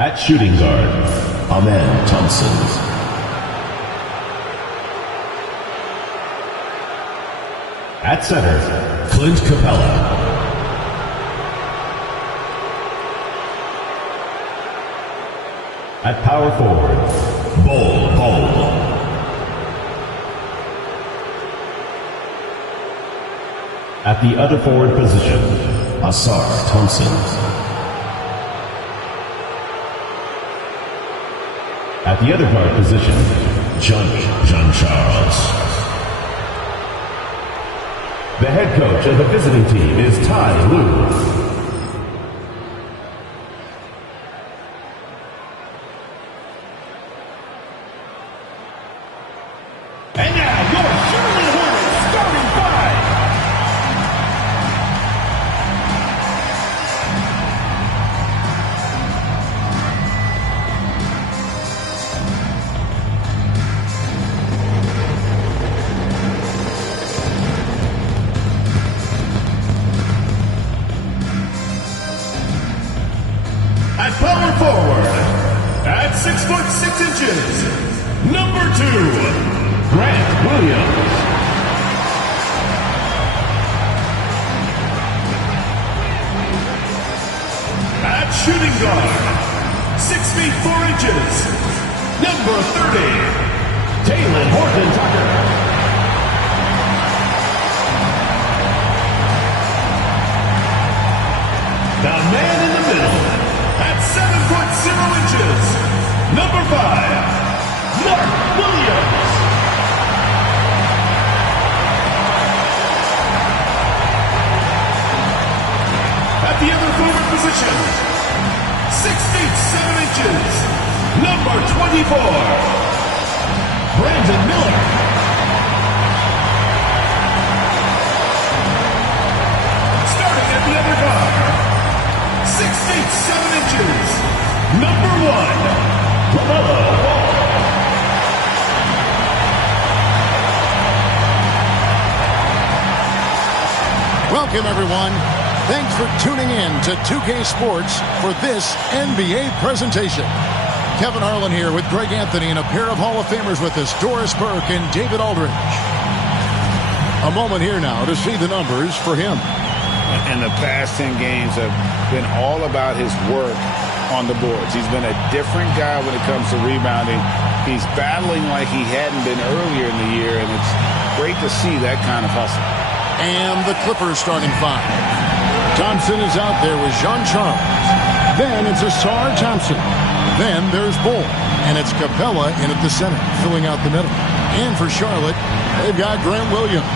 At shooting guard, Amen Thompson. At center, Clint Capella. At power forward, Bol. At the other forward position, Asar Thompson. At the other guard position, Jean Charles. The head coach of the visiting team is Tai Lu. And now, your Charlotte Hornets starting five. At power forward, at 6'6", number 2. Grant Williams. At shooting guard, 6 feet 4 inches, number 30, Talen Horton-Tucker. The man in the middle, at 7'0", number 5, Mark Williams. At the other forward position, 6 feet 7 inches, number 24, Brandon Miller. Starting at the other guard, 6 feet 7 inches, number 1, LaMelo Ball. Welcome, everyone. Thanks for tuning in to 2K Sports for this NBA presentation. Kevin Harlan here with Greg Anthony and a pair of Hall of Famers with us, Doris Burke and David Aldridge. A moment here now to see the numbers for him. And the past 10 games have been all about his work on the boards. He's been a different guy when it comes to rebounding. He's battling like he hadn't been earlier in the year, and it's great to see that kind of hustle. And the Clippers starting five. Thompson is out there with Jean Charles. Then it's Asar Thompson. Then there's Bol. And it's Capella in at the center, filling out the middle. And for Charlotte, they've got Grant Williams.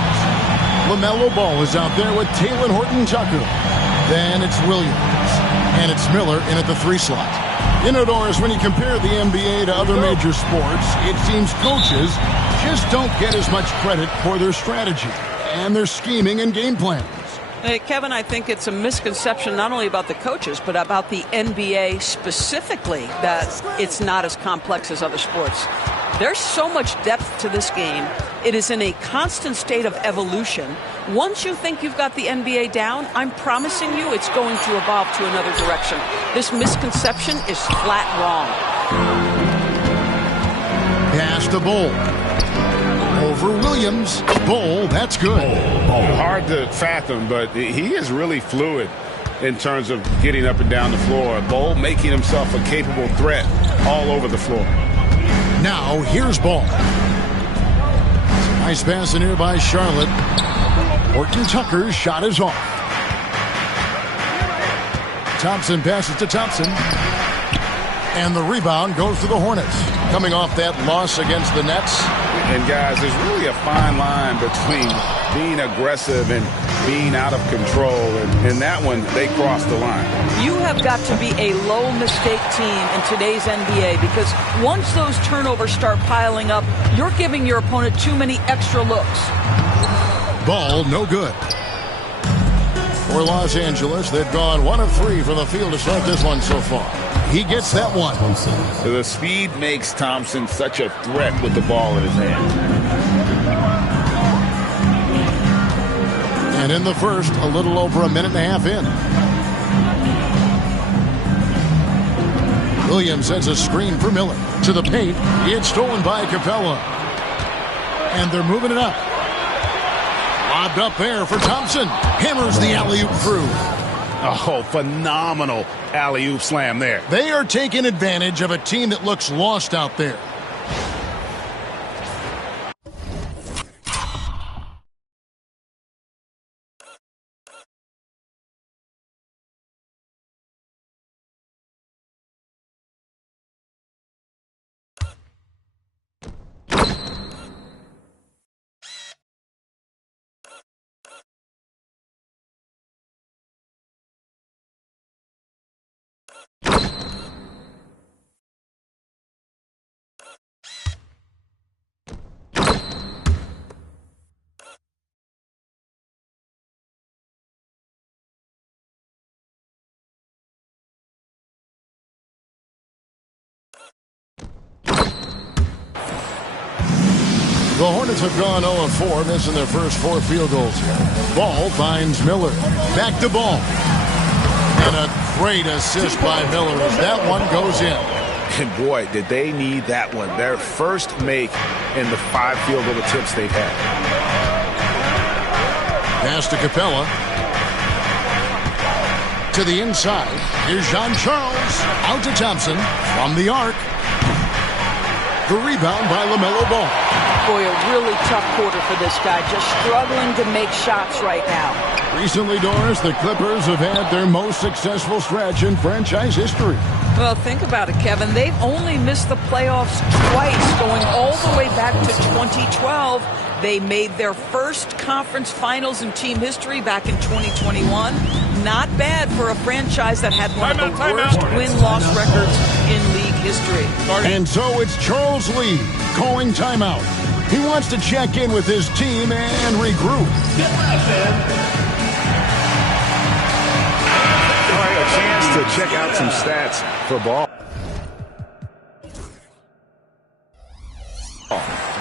LaMelo Ball is out there with Talen Horton-Tucker. Then it's Williams. And it's Miller in at the 3 slot. You know, Doris, when you compare the NBA to other major sports, it seems coaches just don't get as much credit for their strategy and their scheming and game plans. Hey, Kevin, I think it's a misconception not only about the coaches, but about the NBA specifically, that it's not as complex as other sports. There's so much depth to this game. It is in a constant state of evolution. Once you think you've got the NBA down, I'm promising you it's going to evolve to another direction. This misconception is flat wrong. Pass to Bol. Over Williams. Bol, that's good. Bol. Hard to fathom, but he is really fluid in terms of getting up and down the floor. Bol making himself a capable threat all over the floor. Now, here's Bol. Nice pass in here by Charlotte. Horton-Tucker's shot is off. Thompson passes to Thompson. And the rebound goes to the Hornets. Coming off that loss against the Nets. And guys, there's really a fine line between being aggressive and being out of control. And in that one, they crossed the line. You have got to be a low mistake team in today's NBA, because once those turnovers start piling up, you're giving your opponent too many extra looks. Ball, no good. For Los Angeles, they've gone 1 of 3 from the field to start this one so far. He gets that one. The speed makes Thompson such a threat with the ball in his hand. And in the first, a little over a minute and a half in. Williams sends a screen for Miller. To the paint. It's stolen by Capella. And they're moving it up. Lobbed up there for Thompson. Hammers the alley-oop through. Oh, phenomenal alley-oop slam there. They are taking advantage of a team that looks lost out there. The Hornets have gone 0-4, missing their first 4 field goals here. Ball finds Miller. Back to Ball. And a great assist by Miller as that one goes in. And boy, did they need that one. Their first make in the 5 field goal attempts they've had. Pass to Capella. To the inside. Here's Jean Charles. Out to Thompson. From the arc. The rebound by LaMelo Ball. Boy, a really tough quarter for this guy. Just struggling to make shots right now. Recently, Doris, the Clippers have had their most successful stretch in franchise history. Well, think about it, Kevin. They've only missed the playoffs twice, going all the way back to 2012. They made their first conference finals in team history back in 2021. Not bad for a franchise that had one of the worst win-loss records in league history. And so it's Charles Lee calling timeout. He wants to check in with his team and regroup. All right, a chance to check out some stats for Ball.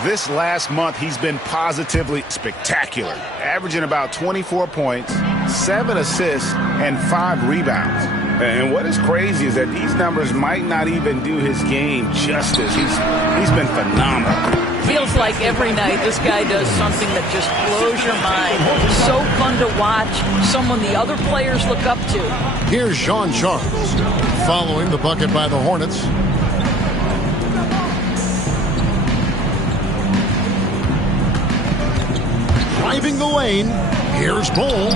This last month, he's been positively spectacular, averaging about 24 points, 7 assists, and 5 rebounds. And what is crazy is that these numbers might not even do his game justice. He's been phenomenal. Feels like every night this guy does something that just blows your mind. So fun to watch, someone the other players look up to. Here's Jean Charles following the bucket by the Hornets. Driving the lane. Here's Bull.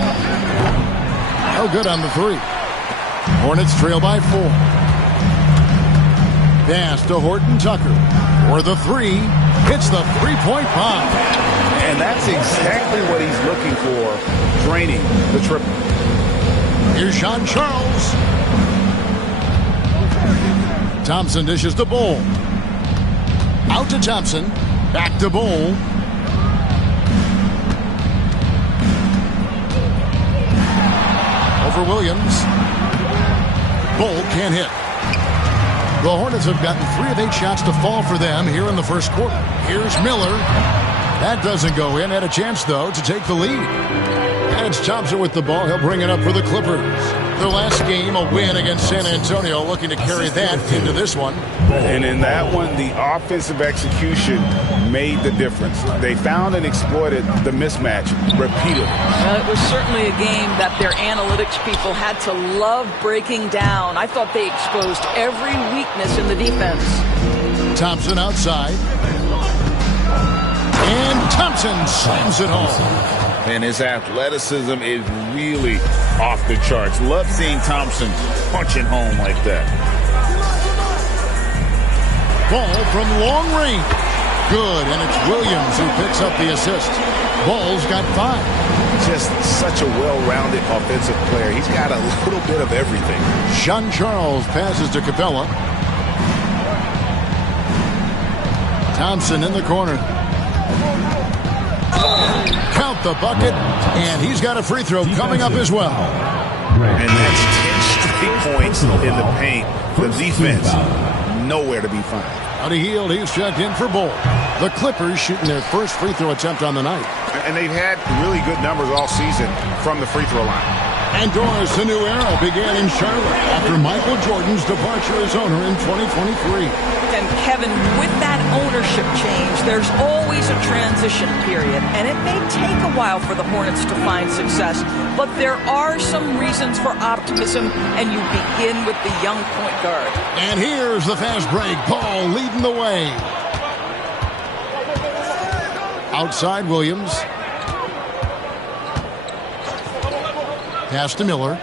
No good on the 3. Hornets trail by 4. Pass to Horton Tucker. For the 3. Hits the 3-point bomb. And that's exactly what he's looking for, draining the triple. Here's Jean Charles. Thompson dishes to Bull. Out to Thompson. Back to Bull. Over Williams. Bull can't hit. The Hornets have gotten 3 of 8 shots to fall for them here in the first quarter. Here's Miller. That doesn't go in. Had a chance, though, to take the lead. And it's Thompson with the ball. He'll bring it up for the Clippers. Their last game, a win against San Antonio, looking to carry that into this one. And in that one, the offensive execution made the difference. They found and exploited the mismatch repeatedly. Well, it was certainly a game that their analytics people had to love breaking down. I thought they exposed every weakness in the defense. Thompson outside. And Thompson slams it home. And his athleticism is really off the charts. Love seeing Thompson punching home like that. Ball from long range. Good, and it's Williams who picks up the assist. Ball's got 5. Just such a well-rounded offensive player. He's got a little bit of everything. Jean Charles passes to Capella. Thompson in the corner. Count the bucket, and he's got a free throw coming up as well. And that's 10 straight points in the paint. The defense, nowhere to be found. Out of Hield, he's checked in for Bull. The Clippers shooting their first free throw attempt on the night. And they've had really good numbers all season from the free throw line. And Doris, a new era began in Charlotte after Michael Jordan's departure as owner in 2023. And Kevin, with that ownership change, there's always a transition period, and it may take a while for the Hornets to find success, but there are some reasons for optimism, and you begin with the young point guard. And here's the fast break. Paul leading the way. Outside Williams. Pass to Miller.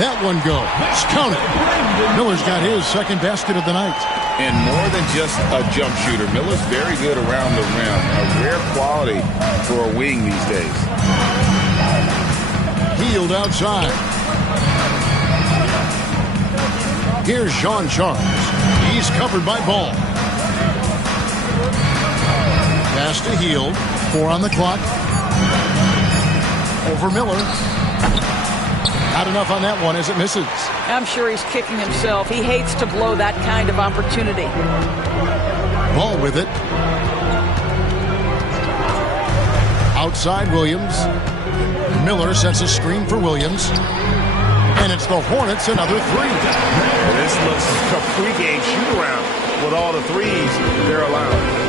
That one goes. Count it. Miller's got his second basket of the night. And more than just a jump shooter, Miller's very good around the rim. A rare quality for a wing these days. Healed outside. Here's Sean Charles. He's covered by Ball. Pass to Hield. 4 on the clock. Over Miller. Not enough on that one as it misses. I'm sure he's kicking himself. He hates to blow that kind of opportunity. Ball with it. Outside Williams. Miller sets a screen for Williams. And it's the Hornets another three. This looks a pregame shoot-around with all the threes they're allowed.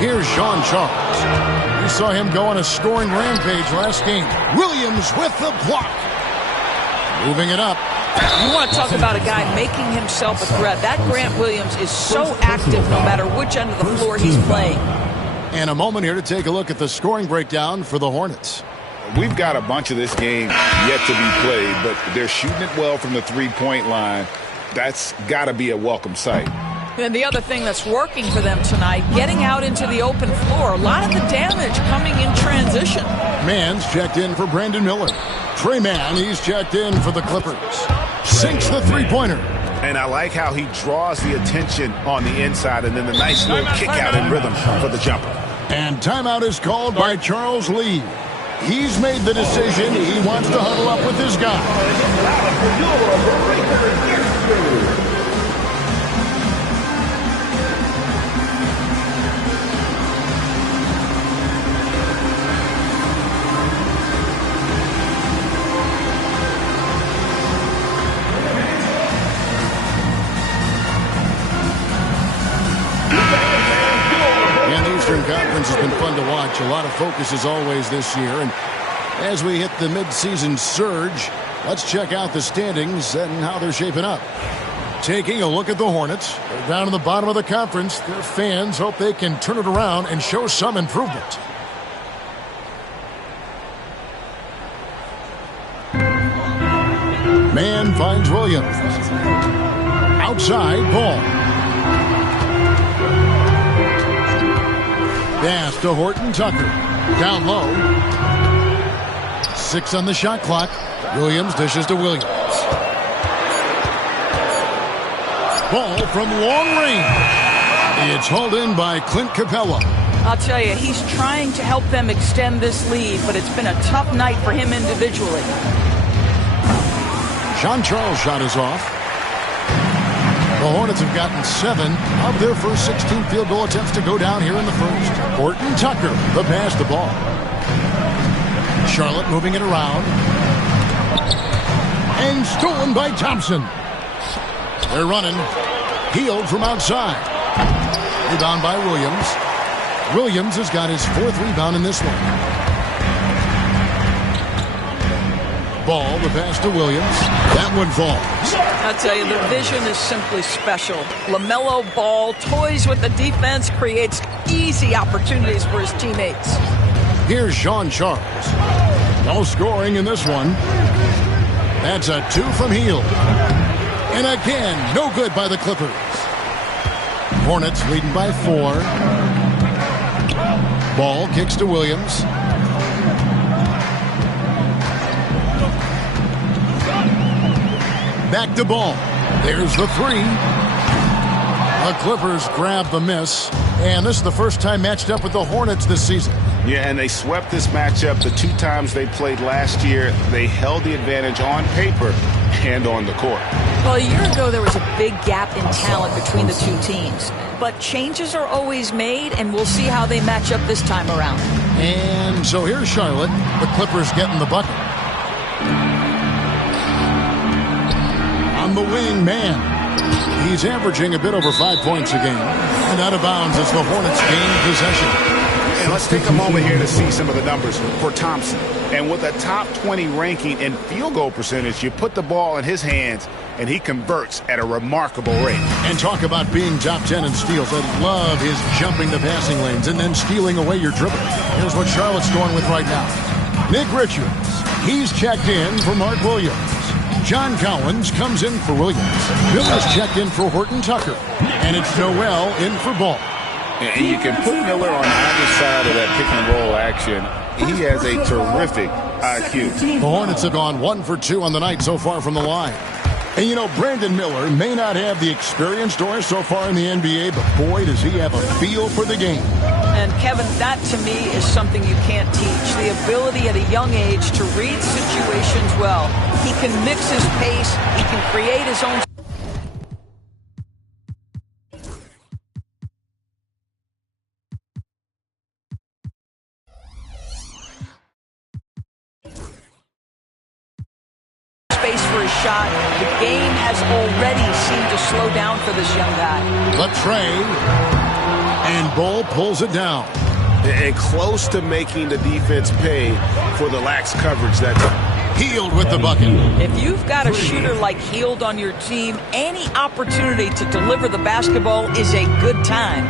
Here's Sean Charles. We saw him go on a scoring rampage last game. Williams with the block. Moving it up. You want to talk about a guy making himself a threat. That Grant Williams is so active no matter which end of the floor he's playing. And a moment here to take a look at the scoring breakdown for the Hornets. We've got a bunch of this game yet to be played, but they're shooting it well from the three-point line. That's got to be a welcome sight. And the other thing that's working for them tonight, getting out into the open floor. A lot of the damage coming in transition. Mann's checked in for Brandon Miller. Trey Mann, he's checked in for the Clippers. Sinks the three-pointer. And I like how he draws the attention on the inside and then the nice little kick out in rhythm for the jumper. And timeout is called by Charles Lee. He's made the decision. He wants to huddle up with his guy. Conference has been fun to watch. A lot of focus as always this year. And as we hit the midseason surge, let's check out the standings and how they're shaping up. Taking a look at the Hornets. They're down in the bottom of the conference. Their fans hope they can turn it around and show some improvement. Mann finds Williams. Outside, Ball. Pass to Horton Tucker. Down low. 6 on the shot clock. Williams dishes to Williams. Ball from long range. It's hauled in by Clint Capella. I'll tell you, he's trying to help them extend this lead, but it's been a tough night for him individually. Sean Charles' shot is off. The Hornets have gotten 7 of their first 16 field goal attempts to go down here in the first. Horton Tucker, the pass to Ball. Charlotte moving it around. And stolen by Thompson. They're running. Healed from outside. Rebound by Williams. Williams has got his 4th rebound in this one. Ball, the pass to Williams. That one falls. I'll tell you, the vision is simply special. LaMelo Ball toys with the defense, creates easy opportunities for his teammates. Here's Sean Charles. No scoring in this one. That's a 2 from Hield. And again, no good by the Clippers. Hornets leading by 4. Ball kicks to Williams. Back to Ball. There's the 3. The Clippers grab the miss. And this is the first time matched up with the Hornets this season. Yeah, and they swept this matchup the 2 times they played last year. They held the advantage on paper and on the court. Well, a year ago, there was a big gap in talent between the two teams. But changes are always made, and we'll see how they match up this time around. And so here's Charlotte. The Clippers getting the bucket. On the wing, man. He's averaging a bit over 5 points a game. And out of bounds as the Hornets gain possession. And let's take a moment here to see some of the numbers for Thompson. And with a top 20 ranking in field goal percentage, you put the ball in his hands, and he converts at a remarkable rate. And talk about being top 10 in steals. I love his jumping the passing lanes and then stealing away your dribble. Here's what Charlotte's going with right now. Nick Richards. He's checked in for Mark Williams. John Collins comes in for Williams. Miller's checked in for Horton Tucker. And it's Noel in for Ball. And you can put Miller on either side of that pick-and-roll action. He has a terrific IQ. The Hornets have gone 1 for 2 on the night so far from the line. And, you know, Brandon Miller may not have the experience, Doris, so far in the NBA, but boy, does he have a feel for the game. And, Kevin, that to me is something you can't teach. The ability at a young age to read situations well. He can mix his pace. He can create his own. Space for his shot. The game has already seemed to slow down for this young guy. Latrey, and Bull pulls it down. And close to making the defense pay for the lax coverage that Healed with the bucket. If you've got a shooter like Healed on your team, any opportunity to deliver the basketball is a good time.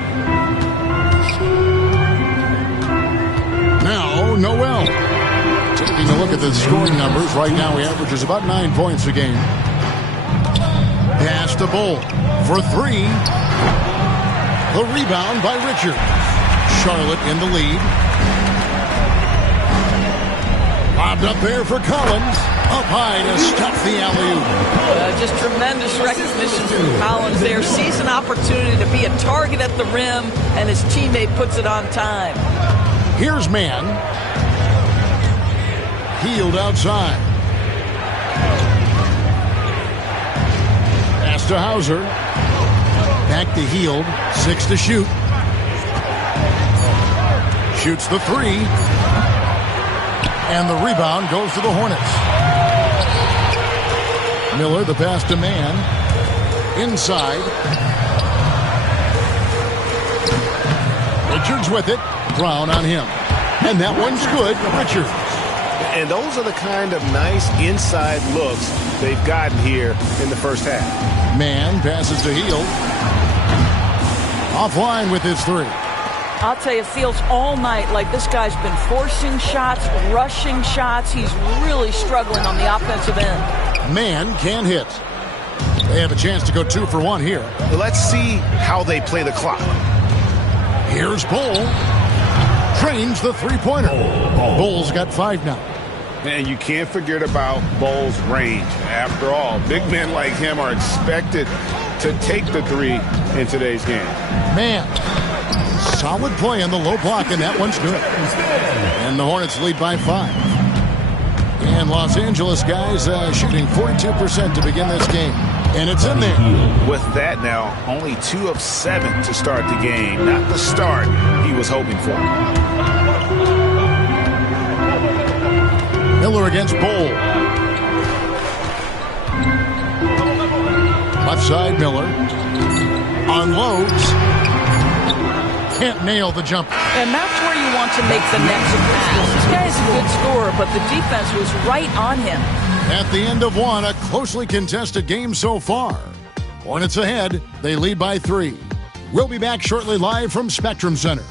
Now, Noel. Taking a look at the scoring numbers, right now he averages about 9 points a game. Pass to Bull for 3. The rebound by Richard. Charlotte in the lead. Lobbed up there for Collins. Up high to stop the alley-oop. Just tremendous recognition from Collins there. Sees an opportunity to be a target at the rim, and his teammate puts it on time. Here's man. Healed outside. Pass to Hauser. Back to Healed. 6 to shoot. Shoots the 3. And the rebound goes to the Hornets. Miller, the pass to man. Inside. Richards with it. Brown on him. And that one's good. Richards. And those are the kind of nice inside looks they've gotten here in the first half. Man passes to Heald. Offline with his 3. I'll tell you, it feels all night like this guy's been forcing shots, rushing shots. He's really struggling on the offensive end. Man can't hit. They have a chance to go 2 for 1 here. Let's see how they play the clock. Here's Bull. Trains the three-pointer. Bull's got 5 now. And you can't forget about Bull's range. After all, big men like him are expected to take the 3 in today's game. Man, solid play on the low block, and that one's good. And the Hornets lead by 5. And Los Angeles guys shooting 42% to begin this game. And it's in there. With that now, only 2 of 7 to start the game. Not the start he was hoping for. Miller against Bull. Left side, Miller. Unloads. Can't nail the jump. And that's where you want to make the next pass. This guy's a good scorer, but the defense was right on him. At the end of 1, a closely contested game so far. Hornets ahead. They lead by 3. We'll be back shortly live from Spectrum Center.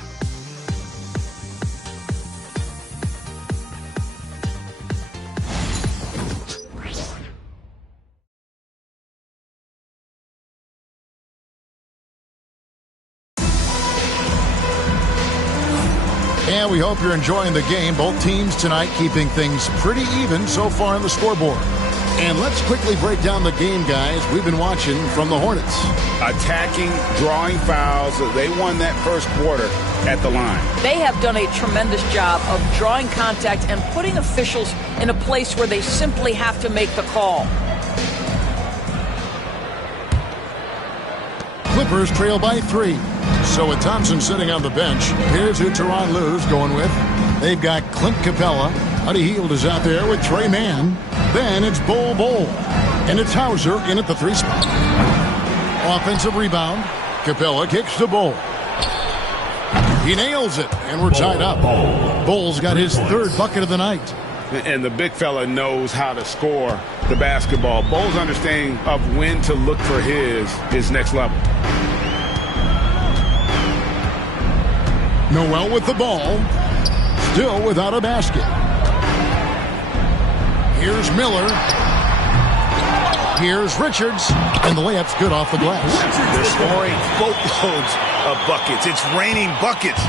And we hope you're enjoying the game. Both teams tonight keeping things pretty even so far on the scoreboard. And let's quickly break down the game, guys, we've been watching from the Hornets. Attacking, drawing fouls. They won that first quarter at the line. They have done a tremendous job of drawing contact and putting officials in a place where they simply have to make the call. Clippers trail by 3. So with Thompson sitting on the bench, here's who Tyronn Lue's going with. They've got Clint Capella. Buddy Hield is out there with Trey Mann. Then it's Bol. And it's Hauser in at the 3 spot. Offensive rebound. Capella kicks to Bol. He nails it, and we're tied up. Bol's got his 3rd bucket of the night. And the big fella knows how to score the basketball. Bol's understanding of when to look for his next level. Noel with the ball. Still without a basket. Here's Miller. Here's Richards. And the layup's good off the glass. They're scoring boatloads of buckets. It's raining buckets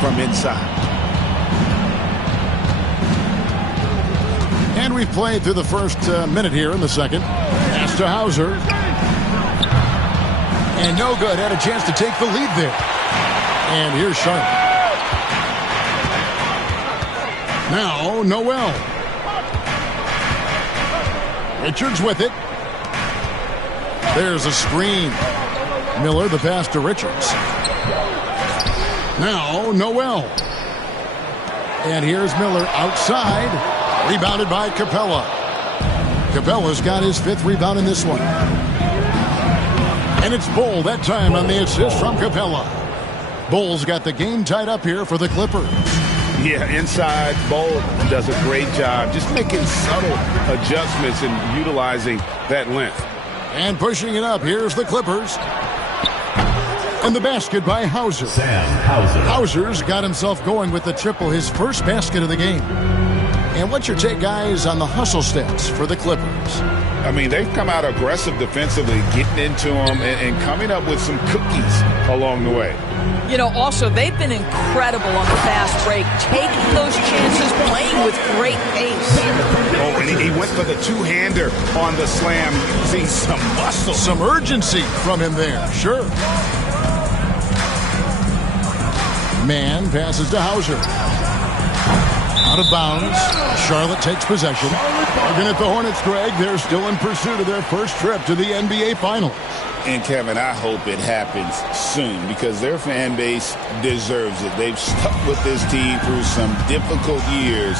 from inside. And we've played through the first minute here in the second. Pass to Hauser. And no good. Had a chance to take the lead there. And here's Charlotte. Now Noel. Richards with it. There's a screen. Miller the pass to Richards. Now Noel. And here's Miller outside. Rebounded by Capella. Capella's got his 5th rebound in this one. And it's Bol that time on the assist from Capella. Bol's got the game tied up here for the Clippers. Yeah, inside, Bol does a great job just making subtle adjustments and utilizing that length. And pushing it up, here's the Clippers. And the basket by Hauser. Hauser's got himself going with the triple, his first basket of the game. And what's your take, guys, on the hustle stats for the Clippers? I mean, they've come out aggressive defensively, getting into them and coming up with some cookies along the way. You know, also, they've been incredible on the fast break, taking those chances, playing with great pace. Oh, and he went for the two-hander on the slam, using some muscle. Some urgency from him there, sure. Mann passes to Hauser. Out of bounds. Charlotte takes possession. Looking at the Hornets, Greg, they're still in pursuit of their first trip to the NBA Finals. And, Kevin, I hope it happens soon because their fan base deserves it. They've stuck with this team through some difficult years.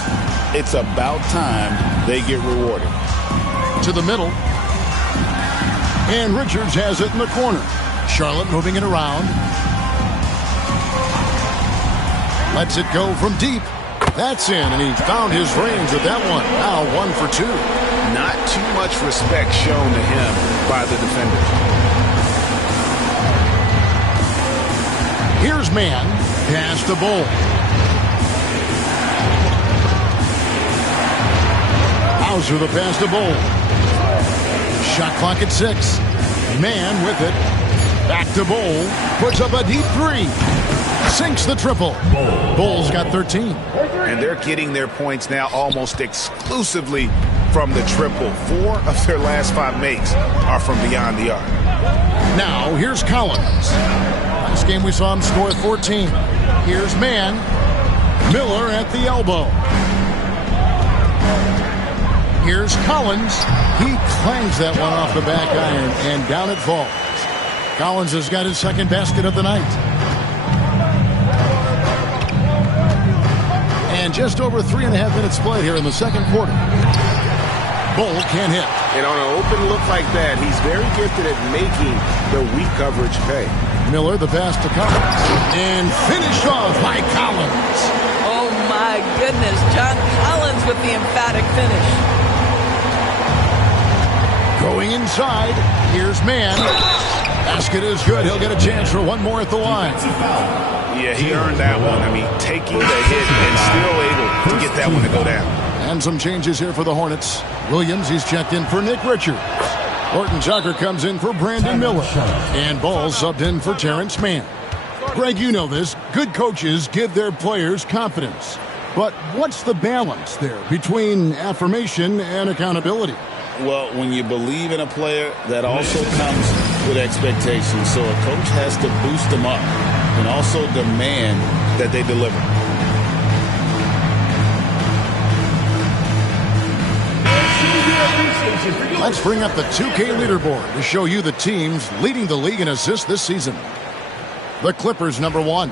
It's about time they get rewarded. To the middle. And Richards has it in the corner. Charlotte moving it around. Lets it go from deep. That's in, and he found his range with that one. Now 1 for 2. Not too much respect shown to him by the defender. Here's Mann. Pass to Bol. Hauser the pass to Bol. Shot clock at 6. Mann with it. Back to Bol. Puts up a deep 3. Sinks the triple. Bol's got 13. And they're getting their points now almost exclusively from the triple. 4 of their last 5 makes are from beyond the arc. Now, here's Collins. Last game we saw him score 14. Here's Mann. Miller at the elbow. Here's Collins. He clangs that one off the back iron, and down it falls. Collins has got his 2nd basket of the night. And just over 3.5 minutes played here in the second quarter. Bol can't hit. And on an open look like that, he's very gifted at making the weak coverage pay. Miller the pass to Collins. And finished off by Collins. Oh, my goodness. John Collins with the emphatic finish. Going inside. Here's Mann. Basket is good. He'll get a chance for one more at the line. Yeah, he earned that one. I mean, taking the hit and still able to get that one to go down. And some changes here for the Hornets. Williams, he's checked in for Nick Richards. Horton Tucker comes in for Brandon Miller. And Ball subbed in for Terrence Mann. Greg, you know this. Good coaches give their players confidence. But what's the balance there between affirmation and accountability? Well, when you believe in a player, that also comes with expectations. So a coach has to boost them up and also demand that they deliver. Let's bring up the 2K leaderboard to show you the teams leading the league in assists this season. The Clippers, number 1.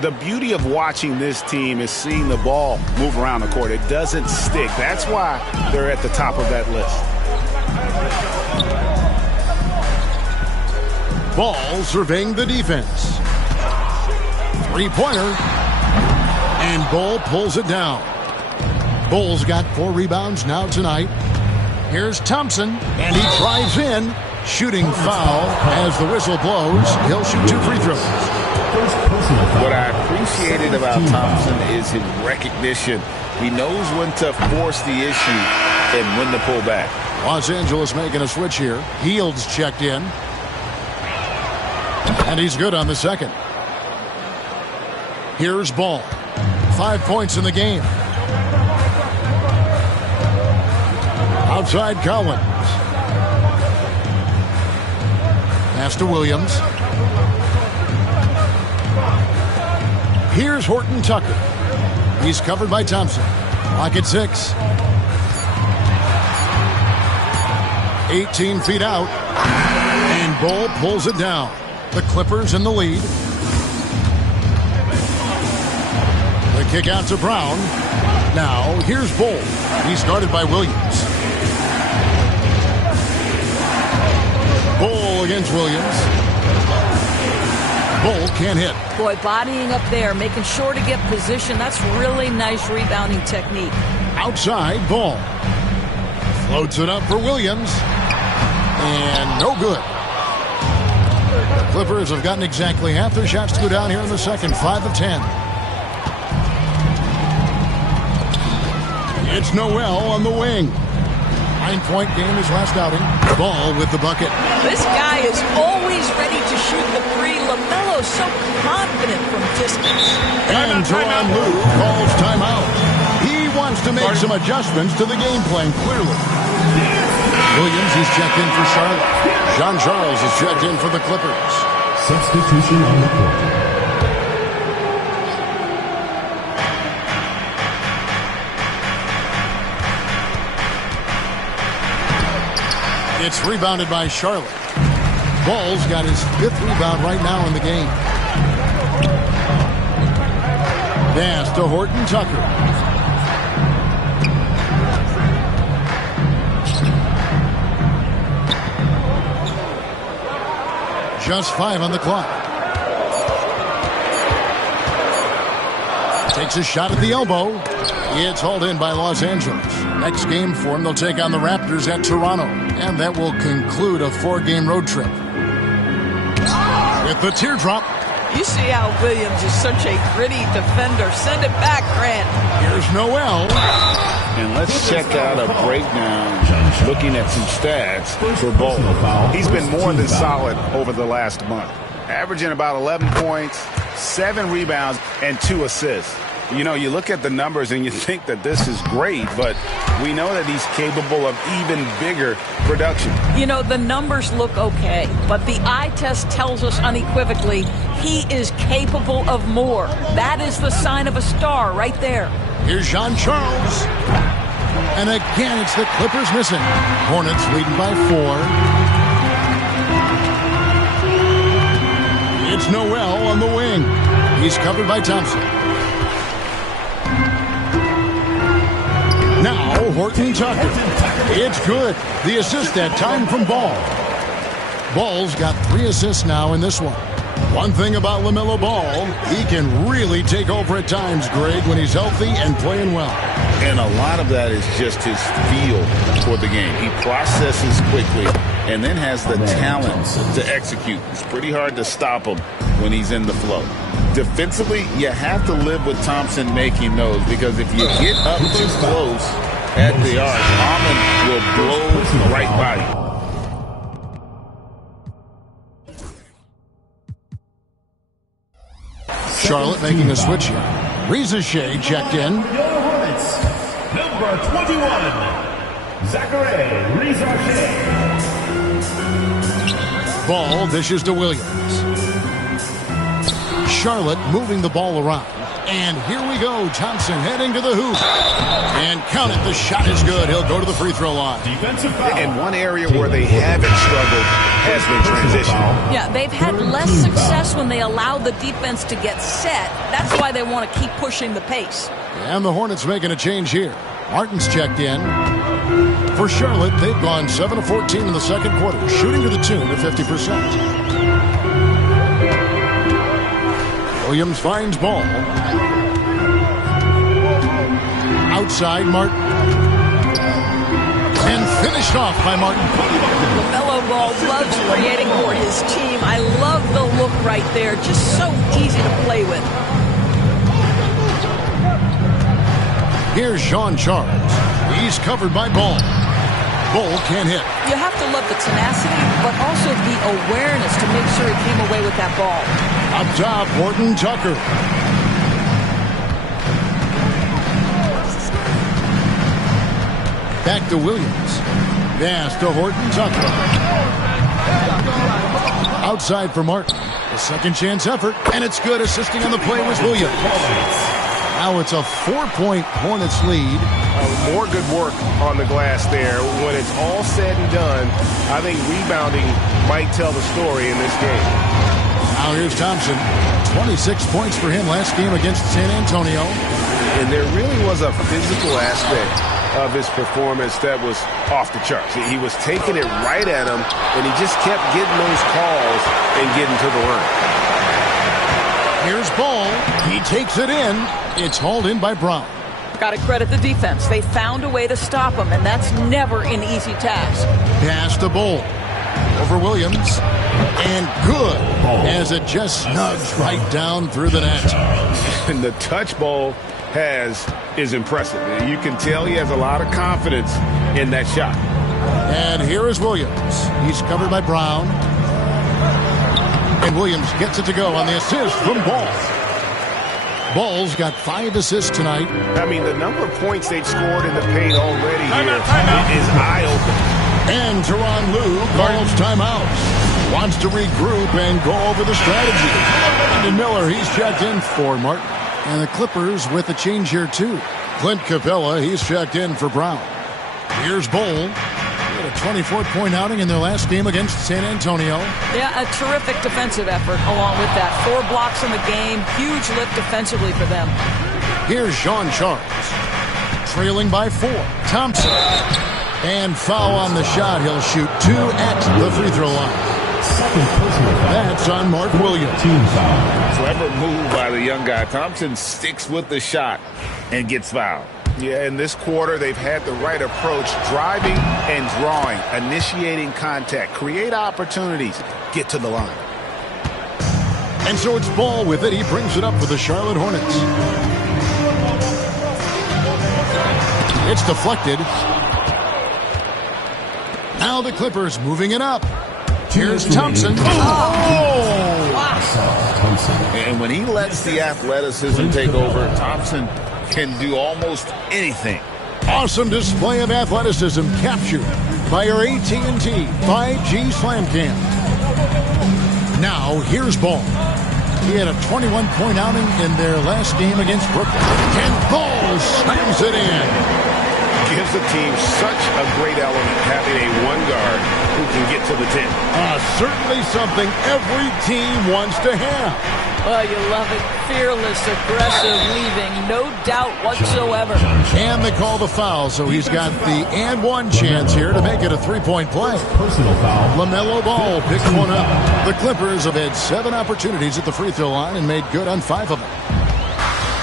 The beauty of watching this team is seeing the ball move around the court. It doesn't stick. That's why they're at the top of that list. Ball surveying the defense. Three-pointer. And Bull pulls it down. Bull's got 4 rebounds now tonight. Here's Thompson, and he drives in. Shooting foul as the whistle blows. He'll shoot 2 free throws. What I appreciated about Thompson is his recognition. He knows when to force the issue and when to pull back. Los Angeles making a switch here. Heald's checked in. And he's good on the second. Here's Ball. 5 points in the game. Outside Collins. Pass to Williams. Here's Horton Tucker. He's covered by Thompson. Lock at 6. 18 feet out. And Bull pulls it down. The Clippers in the lead. The kick out to Brown. Now here's Bull. He's guarded by Williams. Bull against Williams. Bull can't hit. Boy, bodying up there, making sure to get position. That's really nice rebounding technique. Outside, Bull. Floats it up for Williams. And no good. The Clippers have gotten exactly half their shots to go down here in the second. 5 of 10. It's Noel on the wing. 9-point game his last outing. Ball with the bucket. This guy is always ready to shoot the three. LaMelo's so confident from distance. And Teron Lue calls timeout. He wants to make some adjustments to the game plan, clearly. Williams is checked in for Charlotte. John Charles is checked in for the Clippers. Substitution on the court. It's rebounded by Charlotte. Ball's got his 5th rebound right now in the game. Pass to Horton Tucker. Just 5 on the clock. Takes a shot at the elbow. It's hauled in by Los Angeles. Next game for them, they'll take on the Raptors at Toronto. And that will conclude a 4-game road trip. With the teardrop. You see how Williams is such a gritty defender. Send it back, Grant. Here's Noel. And let's check out a breakdown looking at some stats for Ball. He's been more than solid over the last month. Averaging about 11 points, 7 rebounds, and 2 assists. You know, you look at the numbers and you think that this is great, but we know that he's capable of even bigger production. You know, the numbers look okay, but the eye test tells us unequivocally he is capable of more. That is the sign of a star right there. Here's Jean Charles. And again, it's the Clippers missing. Hornets leading by 4. It's Noel on the wing. He's covered by Thompson. Now, Horton Tucker. It's good. The assist that time from Ball. Ball's got 3 assists now in this one. One thing about LaMelo Ball, he can really take over at times, Greg, when he's healthy and playing well. And a lot of that is just his feel for the game. He processes quickly and then has the talent to execute. It's pretty hard to stop him when he's in the flow. Defensively, you have to live with Thompson making those, because if you get up too close at the arc, Almond will blow right by you. Charlotte making a switch here. Reza Shea checked in. Hornets, number 21. Zachary Rizarche. Ball dishes to Williams. Charlotte moving the ball around. And here we go. Thompson heading to the hoop. And count it. The shot is good. He'll go to the free throw line. Defensive foul. And one area where they haven't struggled has been transition. Yeah, they've had less success when they allow the defense to get set. That's why they want to keep pushing the pace. And the Hornets making a change here. Martin's checked in. For Charlotte, they've gone 7 of 14 in the second quarter, shooting to the tune of 50%. Williams finds ball. Outside Martin. And finished off by Martin. LaMelo Ball loves creating for his team. I love the look right there. Just so easy to play with. Here's Sean Charles. He's covered by Ball. Ball can't hit. You have to love the tenacity, but also the awareness to make sure he came away with that ball. Up top, Horton Tucker. Back to Williams. Pass to Horton Tucker. Outside for Martin. A second chance effort, and it's good. Assisting on the play was Williams. Now it's a 4-point Hornets lead. More good work on the glass there. When it's all said and done, I think rebounding might tell the story in this game. Now here's Thompson. 26 points for him last game against San Antonio. And there really was a physical aspect of his performance that was off the charts. He was taking it right at him, and he just kept getting those calls and getting to the line. Here's Ball. He takes it in. It's hauled in by Brown. Got to credit the defense. They found a way to stop him, and that's never an easy task. Pass to Ball. Over Williams. And good. As it just snugs right down through the net. And the touch Ball is impressive. You can tell he has a lot of confidence in that shot. And here is Williams. He's covered by Brown. And Williams gets it to go on the assist from Ball. Ball's got 5 assists tonight. I mean, the number of points they've scored in the paint already here is eye-opening. And Tyronn Lue calls timeout. Wants to regroup and go over the strategy. Brandon Miller, he's checked in for Martin. And the Clippers with a change here, too. Clint Capella, he's checked in for Brown. Here's Ball. He had a 24-point outing in their last game against San Antonio. Yeah, a terrific defensive effort along with that. 4 blocks in the game. Huge lift defensively for them. Here's Sean Charles. Trailing by 4. Thompson. And foul on the shot. He'll shoot 2 at the free throw line. That's on Mark Williams. Clever move by the young guy. Thompson sticks with the shot and gets fouled. Yeah, in this quarter, they've had the right approach, driving and drawing, initiating contact, create opportunities, get to the line. And so it's Ball with it. He brings it up for the Charlotte Hornets. It's deflected. Now the Clippers moving it up. Here's Thompson. Oh! Wow. And when he lets the athleticism take over, Thompson can do almost anything. Awesome display of athleticism captured by our AT&T 5G Slam Cam. Now here's Ball. He had a 21-point outing in their last game against Brooklyn. And Ball slams it in. Gives the team such a great element having a one guard who can get to the 10. Certainly something every team wants to have. Well, you love it. Fearless, aggressive, leaving. No doubt whatsoever. And they call the foul, so he's got the and one chance here to make it a 3-point play. Personal foul. LaMelo Ball picks one up. The Clippers have had 7 opportunities at the free throw line and made good on 5 of them.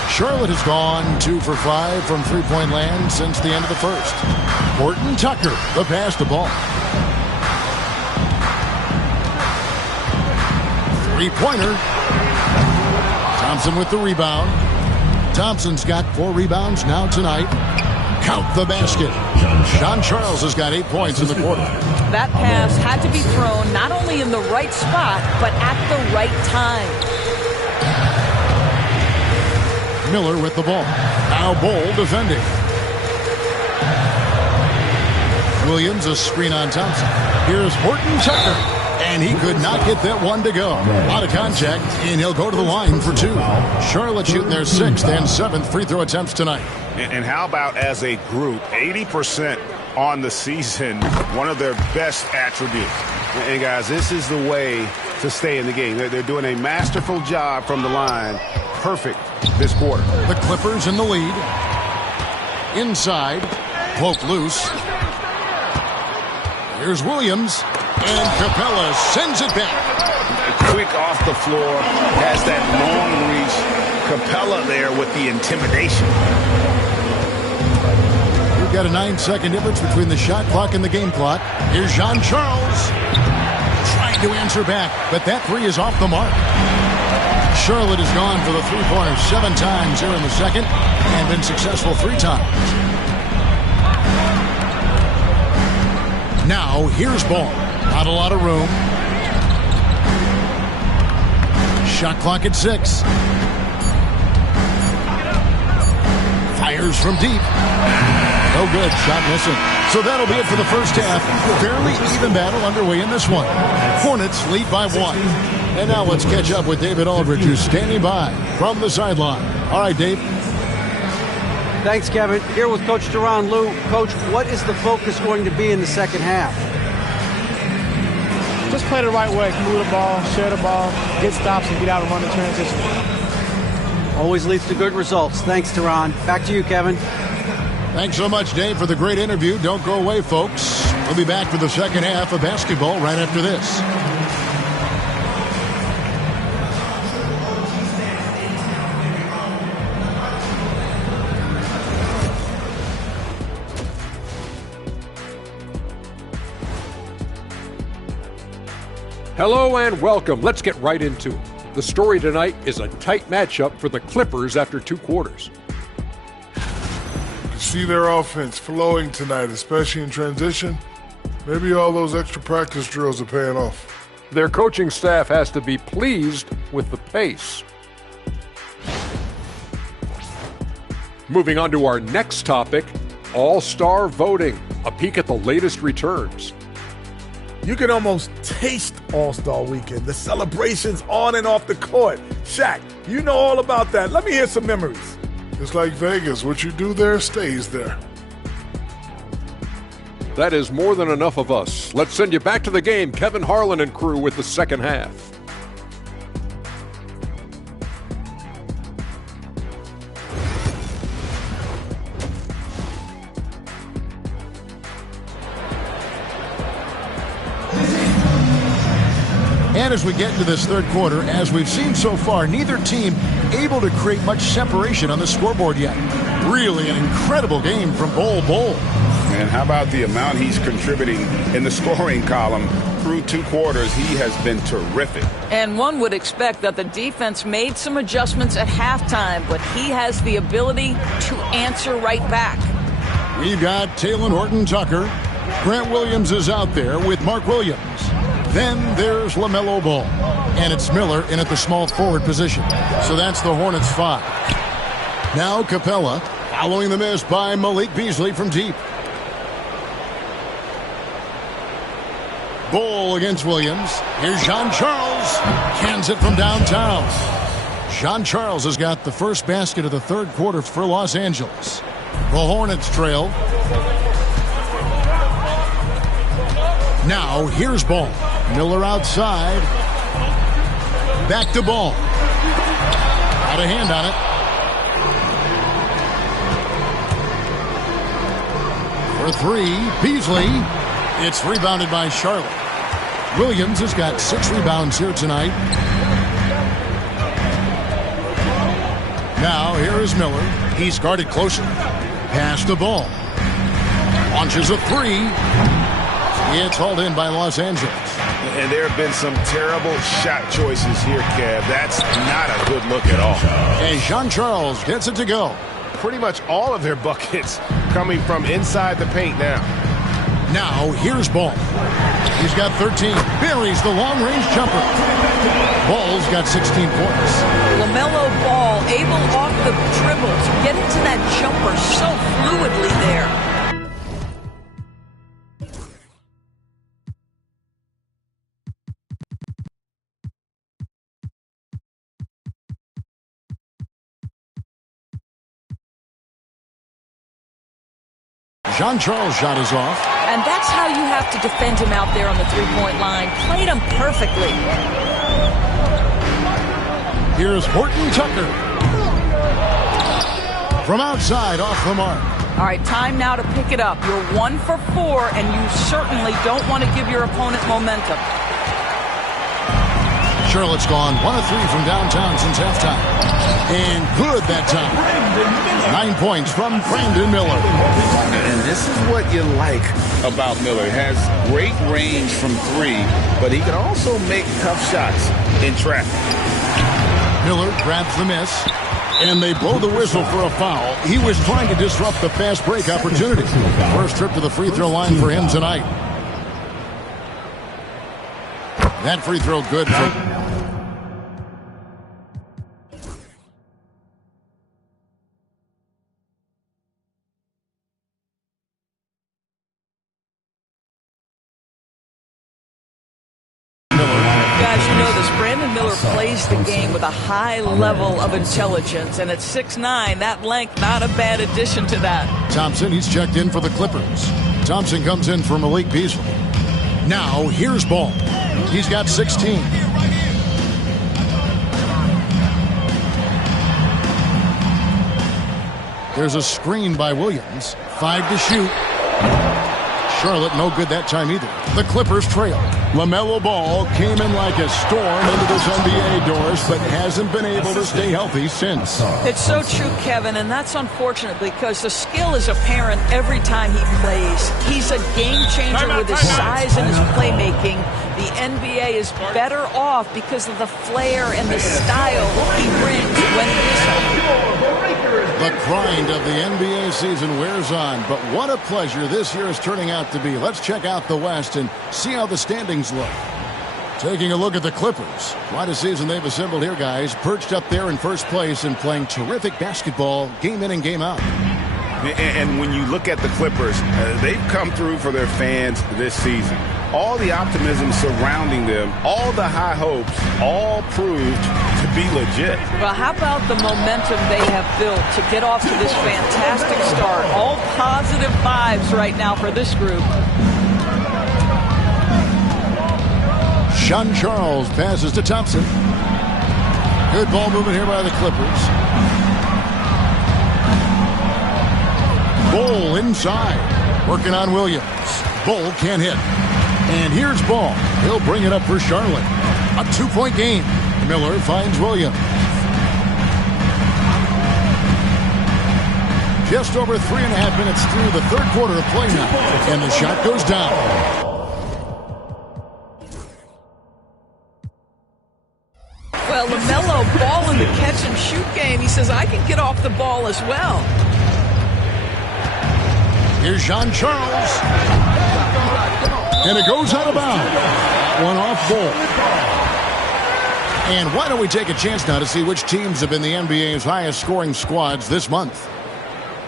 Charlotte has gone 2 for 5 from three-point land since the end of the first. Horton Tucker, the pass to Ball. Three-pointer. Thompson with the rebound. Thompson's got 4 rebounds now tonight. Count the basket. Sean Charles has got 8 points in the quarter. That pass had to be thrown not only in the right spot, but at the right time. Miller with the ball. Now Ball defending. Williams, a screen on Thompson. Here's Horton Tucker, and he could not get that one to go. Out of contact, and he'll go to the line for 2. Charlotte shooting their 6th and 7th free throw attempts tonight. And how about as a group, 80% on the season, one of their best attributes. And guys, this is the way to stay in the game. They're doing a masterful job from the line. Perfect this quarter. The Clippers in the lead. Inside, poke loose. Here's Williams, and Capella sends it back. Quick off the floor, has that long reach. Capella there with the intimidation. We've got a 9-second difference between the shot clock and the game clock. Here's Jean-Charles trying to answer back, but that 3 is off the mark. Charlotte has gone for the 3-pointer 7 times here in the second and been successful 3 times. Now here's Ball. Not a lot of room. Shot clock at 6. Fires from deep. No good. Shot missing. So that'll be it for the first half. Fairly even battle underway in this one. Hornets lead by 1. And now let's catch up with David Aldridge, who's standing by from the sideline. All right, Dave. Thanks, Kevin. Here with Coach Duran. Lou, Coach, what is the focus going to be in the second half? Just play the right way. Move the ball, share the ball, get stops, and get out and run the transition. Always leads to good results. Thanks, Duran. Back to you, Kevin. Thanks so much, Dave, for the great interview. Don't go away, folks. We'll be back for the second half of basketball right after this. Hello and welcome. Let's get right into it. The story tonight is a tight matchup for the Clippers after 2 quarters. You see their offense flowing tonight, especially in transition. Maybe all those extra practice drills are paying off. Their coaching staff has to be pleased with the pace. Moving on to our next topic, All-Star voting. A peek at the latest returns. You can almost taste All-Star Weekend, the celebrations on and off the court. Shaq, you know all about that. Let me hear some memories. It's like Vegas. What you do there stays there. That is more than enough of us. Let's send you back to the game, Kevin Harlan and crew with the second half. And as we get into this third quarter, as we've seen so far, neither team able to create much separation on the scoreboard yet. Really an incredible game from Bol. And how about the amount he's contributing in the scoring column through 2 quarters? He has been terrific. And one would expect that the defense made some adjustments at halftime, but he has the ability to answer right back. We've got Talen Horton-Tucker. Grant Williams is out there with Mark Williams. Then there's LaMelo Ball. And it's Miller in at the small forward position. So that's the Hornets 5. Now Capella following the miss by Malik Beasley from deep. Ball against Williams. Here's Jean-Charles. Cans it from downtown. Jean-Charles has got the first basket of the third quarter for Los Angeles. The Hornets trail. Now here's Ball. Miller outside. Back to Ball. Got a hand on it. For 3, Beasley. It's rebounded by Charlotte. Williams has got 6 rebounds here tonight. Now here is Miller. He's guarded closely. Pass the Ball. Launches a 3. It's hauled in by Los Angeles. And there have been some terrible shot choices here, Kev. That's not a good look at all. And Jean-Charles gets it to go. Pretty much all of their buckets coming from inside the paint now. Now here's Ball. He's got 13. Buries the long-range jumper. Ball's got 16 points. LaMelo Ball able off the dribble to get into that jumper so fluidly there. Jean Charles' shot is off. And that's how you have to defend him out there on the three-point line. Played him perfectly. Here's Horton Tucker. From outside, off the mark. All right, time now to pick it up. You're 1 for 4, and you certainly don't want to give your opponent momentum. Charlotte's gone 1 of 3 from downtown since halftime. And good that time. 9 points from Brandon Miller. And this is what you like about Miller. He has great range from 3, but he can also make tough shots in traffic. Miller grabs the miss, and they blow the whistle for a foul. He was trying to disrupt the fast break opportunity. First trip to the free throw line for him tonight. That free throw good for... Guys, you know this. Brandon Miller plays the game with a high level of intelligence, and at 6'9", that length, not a bad addition to that. Thompson, he's checked in for the Clippers. Thompson comes in for Malik Beasley. Now, here's Ball. He's got 16. There's a screen by Williams. 5 to shoot. Charlotte no good that time either. The Clippers trail. LaMelo Ball came in like a storm into this NBA, Doris, but hasn't been able to stay healthy since. It's so true, Kevin, and that's unfortunate because the skill is apparent every time he plays. He's a game changer with his size and his playmaking. The NBA is better off because of the flair and the style he brings when he is healthy. The grind of the NBA season wears on, but what a pleasure this year is turning out to be. Let's check out the West and see how the standings look. Taking a look at the Clippers. Quite a season they've assembled here, guys. Perched up there in first place and playing terrific basketball game in and game out. And when you look at the Clippers, they've come through for their fans this season. All the optimism surrounding them, all the high hopes, all proved to be legit. Well, how about the momentum they have built to get off to this fantastic start? All positive vibes right now for this group. Jean Charles passes to Thompson. Good ball movement here by the Clippers. Bull inside. Working on Williams. Bull can't hit. And here's Ball. He'll bring it up for Charlotte. A 2-point game. Miller finds Williams. Just over 3.5 minutes through the third quarter of play now. And the shot goes down. Well, LaMelo Ball in the catch-and-shoot game. He says, I can get off the ball as well. Here's Jean Charles. And it goes out of bounds. One off Bull. And why don't we take a chance now to see which teams have been the NBA's highest scoring squads this month.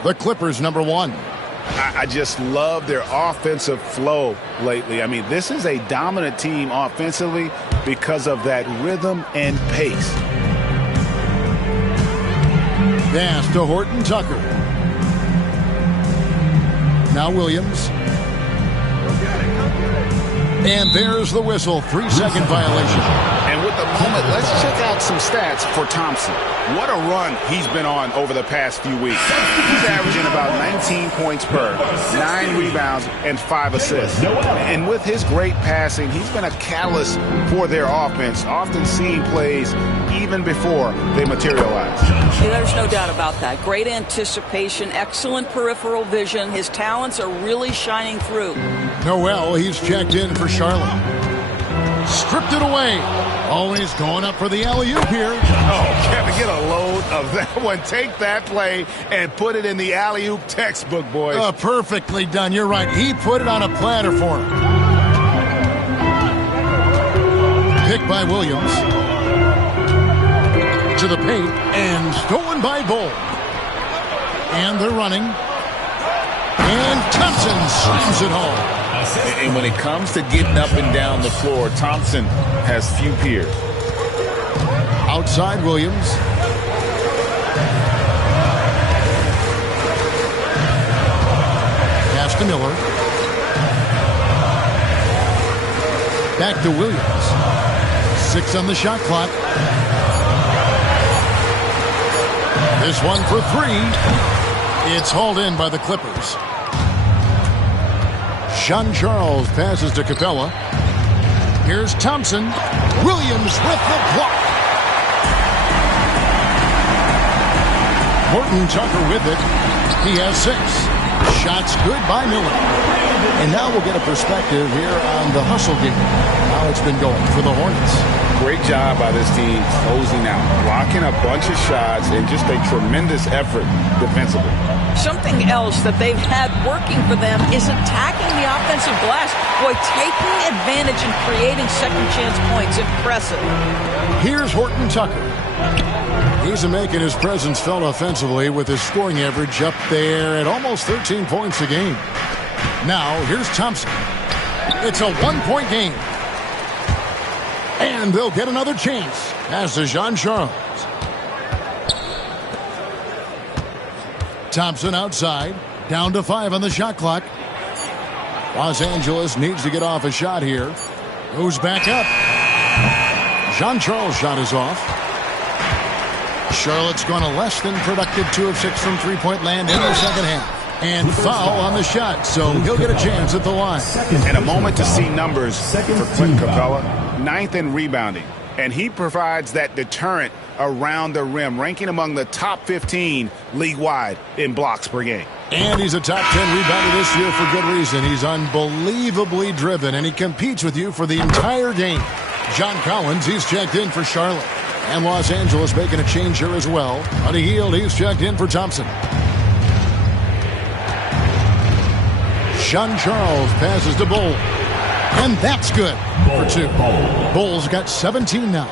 The Clippers, number 1. I just love their offensive flow lately. I mean, this is a dominant team offensively because of that rhythm and pace. Pass to Horton Tucker. Now Williams. And there's the whistle. 3-second violation. And with the moment, let's check out some stats for Thompson. What a run he's been on over the past few weeks. He's averaging about 19 points per, 9 rebounds, and 5 assists. And with his great passing, he's been a catalyst for their offense, often seeing plays even before they materialize. Yeah, there's no doubt about that. Great anticipation, excellent peripheral vision. His talents are really shining through. Noel, he's checked in for Charlotte. Stripped it away. Always going up for the alley-oop here. Oh, Kevin, get a load of that one. Take that play and put it in the alley-oop textbook, boys. Perfectly done. You're right. He put it on a platter for him. Picked by Williams. To the paint. And stolen by Bull. And they're running. And Thompson slams it home. And when it comes to getting up and down the floor, Thompson has few peers. Outside Williams. Pass to Miller. Back to Williams. 6 on the shot clock. This one for 3. It's hauled in by the Clippers. Sean Charles passes to Capella. Here's Thompson. Williams with the block. Horton Tucker with it. He has 6. Shots good by Miller. And now we'll get a perspective here on the hustle game. How it's been going for the Hornets. Great job by this team closing out, blocking a bunch of shots, and just a tremendous effort defensively. Something else that they've had working for them is attacking the offensive glass. Boy, taking advantage and creating second chance points. Impressive. Here's Horton Tucker. He's making his presence felt offensively with his scoring average up there at almost 13 points a game. Now, here's Thompson. It's a 1-point game. And they'll get another chance. Pass to Jean Charles. Thompson outside. Down to 5 on the shot clock. Los Angeles needs to get off a shot here. Goes back up. Jean Charles' shot is off. Charlotte's gone a less than productive 2 of 6 from three-point land in the second half. And foul on the shot, so he'll get a chance at the line. And a moment to see numbers for Clint Capella. 9th in rebounding. And he provides that deterrent around the rim, ranking among the top 15 league-wide in blocks per game. And he's a top 10 rebounder this year for good reason. He's unbelievably driven, and he competes with you for the entire game. John Collins, he's checked in for Charlotte. And Los Angeles making a change here as well. Buddy Hield, he's checked in for Thompson. Sean Charles passes to Bull. And that's good for 2. Bull's got 17 now.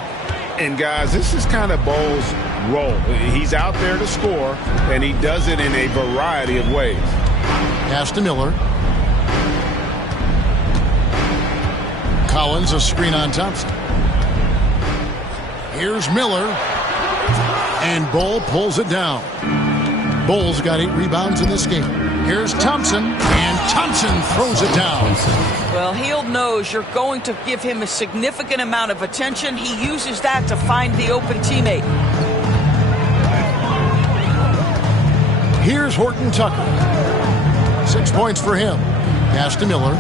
And, guys, this is kind of Bull's role. He's out there to score, and he does it in a variety of ways. Pass to Miller. Collins, a screen on Thompson. Here's Miller. And Bull pulls it down. Bull's got 8 rebounds in this game. Here's Thompson, and Thompson throws it down. Well, Hield knows you're going to give him a significant amount of attention. He uses that to find the open teammate. Here's Horton Tucker. 6 points for him. Pass to Miller.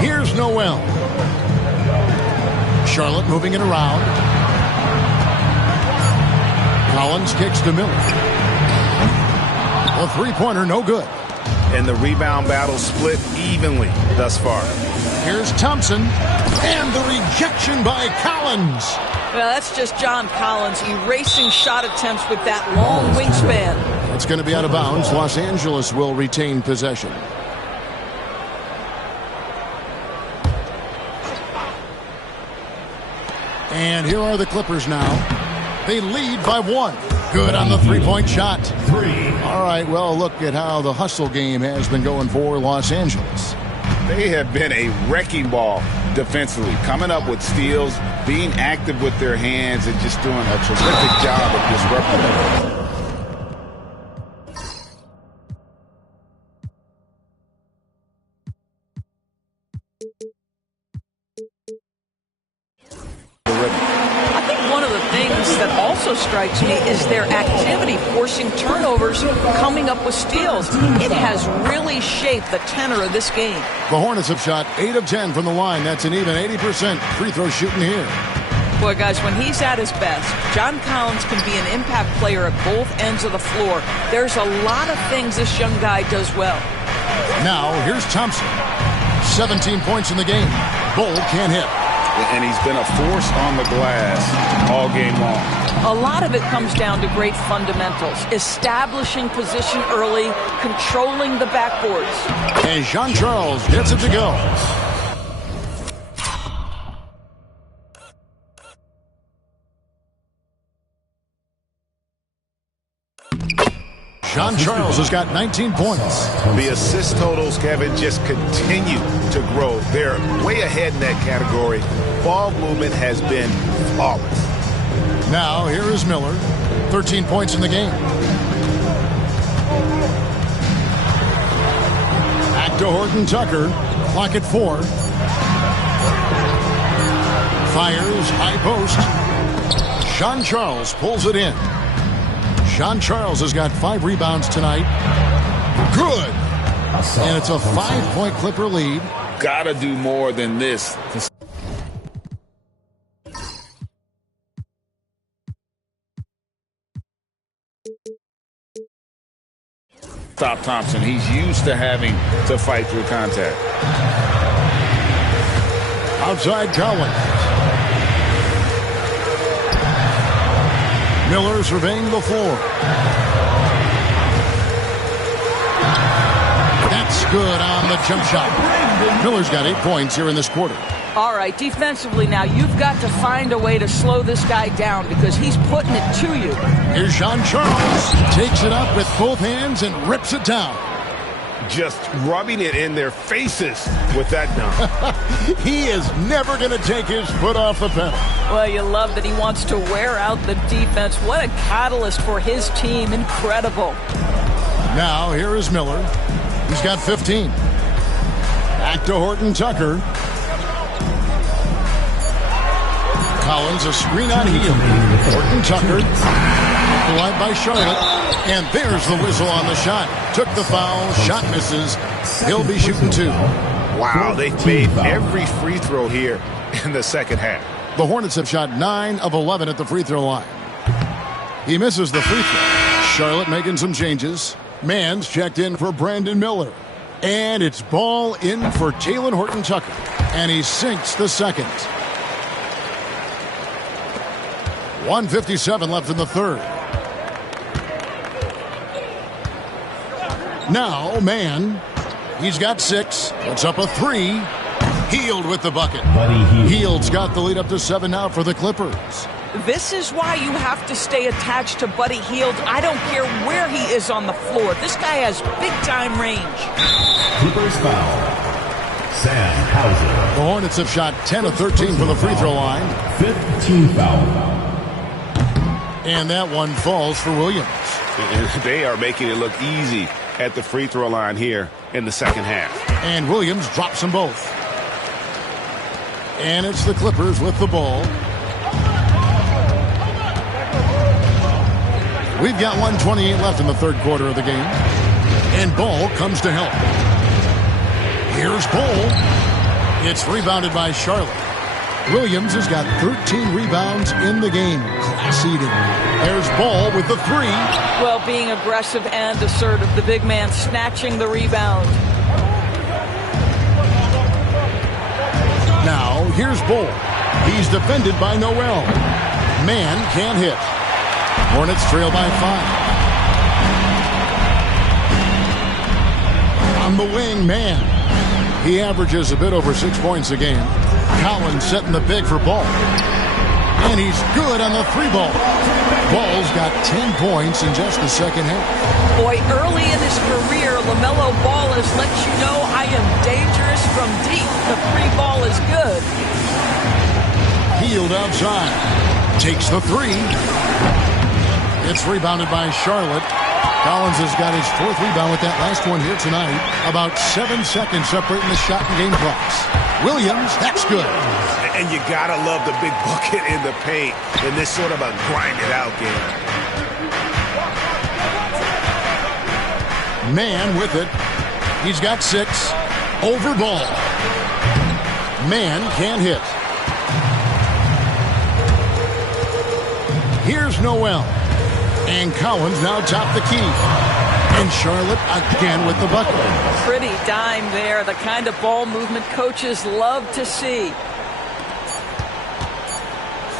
Here's Noel. Charlotte moving it around. Collins kicks to Miller. A three-pointer, no good. And the rebound battle split evenly thus far. Here's Thompson. And the rejection by Collins. Well, that's just John Collins erasing shot attempts with that long wingspan. It's going to be out of bounds. Los Angeles will retain possession. And here are the Clippers now. They lead by 1. Good on the three-point shot. 3. All right, well, look at how the hustle game has been going for Los Angeles. They have been a wrecking ball defensively, coming up with steals, being active with their hands, and just doing a terrific job of disrupting them. I think one of the things that also strikes me is their activity forcing turnovers, coming up with steals. It has really shaped the tenor of this game. The Hornets have shot 8 of 10 from the line. That's an even 80% free throw shooting here. Boy, guys, when he's at his best, John Collins can be an impact player at both ends of the floor. There's a lot of things this young guy does well. Now, here's Thompson. 17 points in the game. Bull can't hit. And he's been a force on the glass all game long. A lot of it comes down to great fundamentals. Establishing position early, controlling the backboards. And Jean Charles gets it to go. Jean Charles has got 19 points. The assist totals, Kevin, just continue to grow. They're way ahead in that category. Ball movement has been flawless. Now, here is Miller. 13 points in the game. to Horton Tucker. Clock at 4. Fires, high post. Sean Charles pulls it in. Sean Charles has got 5 rebounds tonight. Good. And it's a 5-point Clipper lead. Gotta do more than this. Stop Thompson. He's used to having to fight through contact. Outside Collins. Miller surveying the floor. That's good on the jump shot. Miller's got 8 points here in this quarter. All right, defensively now, you've got to find a way to slow this guy down because he's putting it to you. Here's Sean Charles. Takes it up with both hands and rips it down. Just rubbing it in their faces with that dunk. He is never going to take his foot off the pedal. Well, you love that he wants to wear out the defense. What a catalyst for his team. Incredible. Now, here is Miller. He's got 15. Back to Horton Tucker. Collins, a screen on heel. Horton Tucker. Live by Charlotte. And there's the whistle on the shot. Took the foul. Shot misses. He'll be shooting 2. Wow, they've made every free throw here in the second half. The Hornets have shot 9 of 11 at the free throw line. He misses the free throw. Charlotte making some changes. Mann's checked in for Brandon Miller. And it's ball in for Talen Horton Tucker. And he sinks the second. 1:57 left in the third. Now, Mann. He's got 6. It's up a 3. Hield with the bucket. Hield's got the lead up to 7 now for the Clippers. This is why you have to stay attached to Buddy Hield. I don't care where he is on the floor. This guy has big-time range. Clippers foul. Sam Hauser. The Hornets have shot 10 of 13 from the free throw line. 5th team foul. And that one falls for Williams. They are making it look easy at the free throw line here in the second half. And Williams drops them both. And it's the Clippers with the ball. We've got 1:28 left in the third quarter of the game. And Ball comes to help. Here's Ball. It's rebounded by Charlotte. Williams has got 13 rebounds in the game. Class eating. There's Ball with the 3. Well, being aggressive and assertive. The big man snatching the rebound. Now, here's Ball. He's defended by Noel. Mann can't hit. Hornets trail by 5. On the wing, Mann. He averages a bit over 6 points a game. Collins setting the big for Ball. And he's good on the 3 ball. Ball's got 10 points in just the second half. Boy, early in his career, LaMelo Ball has let you know I am dangerous from deep. The 3 ball is good. Hield outside. Takes the 3. It's rebounded by Charlotte. Collins has got his 4th rebound with that last one here tonight. About 7 seconds separating the shot and game clocks. Williams, that's good. And you gotta love the big bucket in the paint in this sort of a grind-it-out game. Mann with it. He's got 6. Over Ball. Mann can't hit. Here's Noel. And Collins now top the key. And Charlotte again with the bucket. Pretty dime there. The kind of ball movement coaches love to see.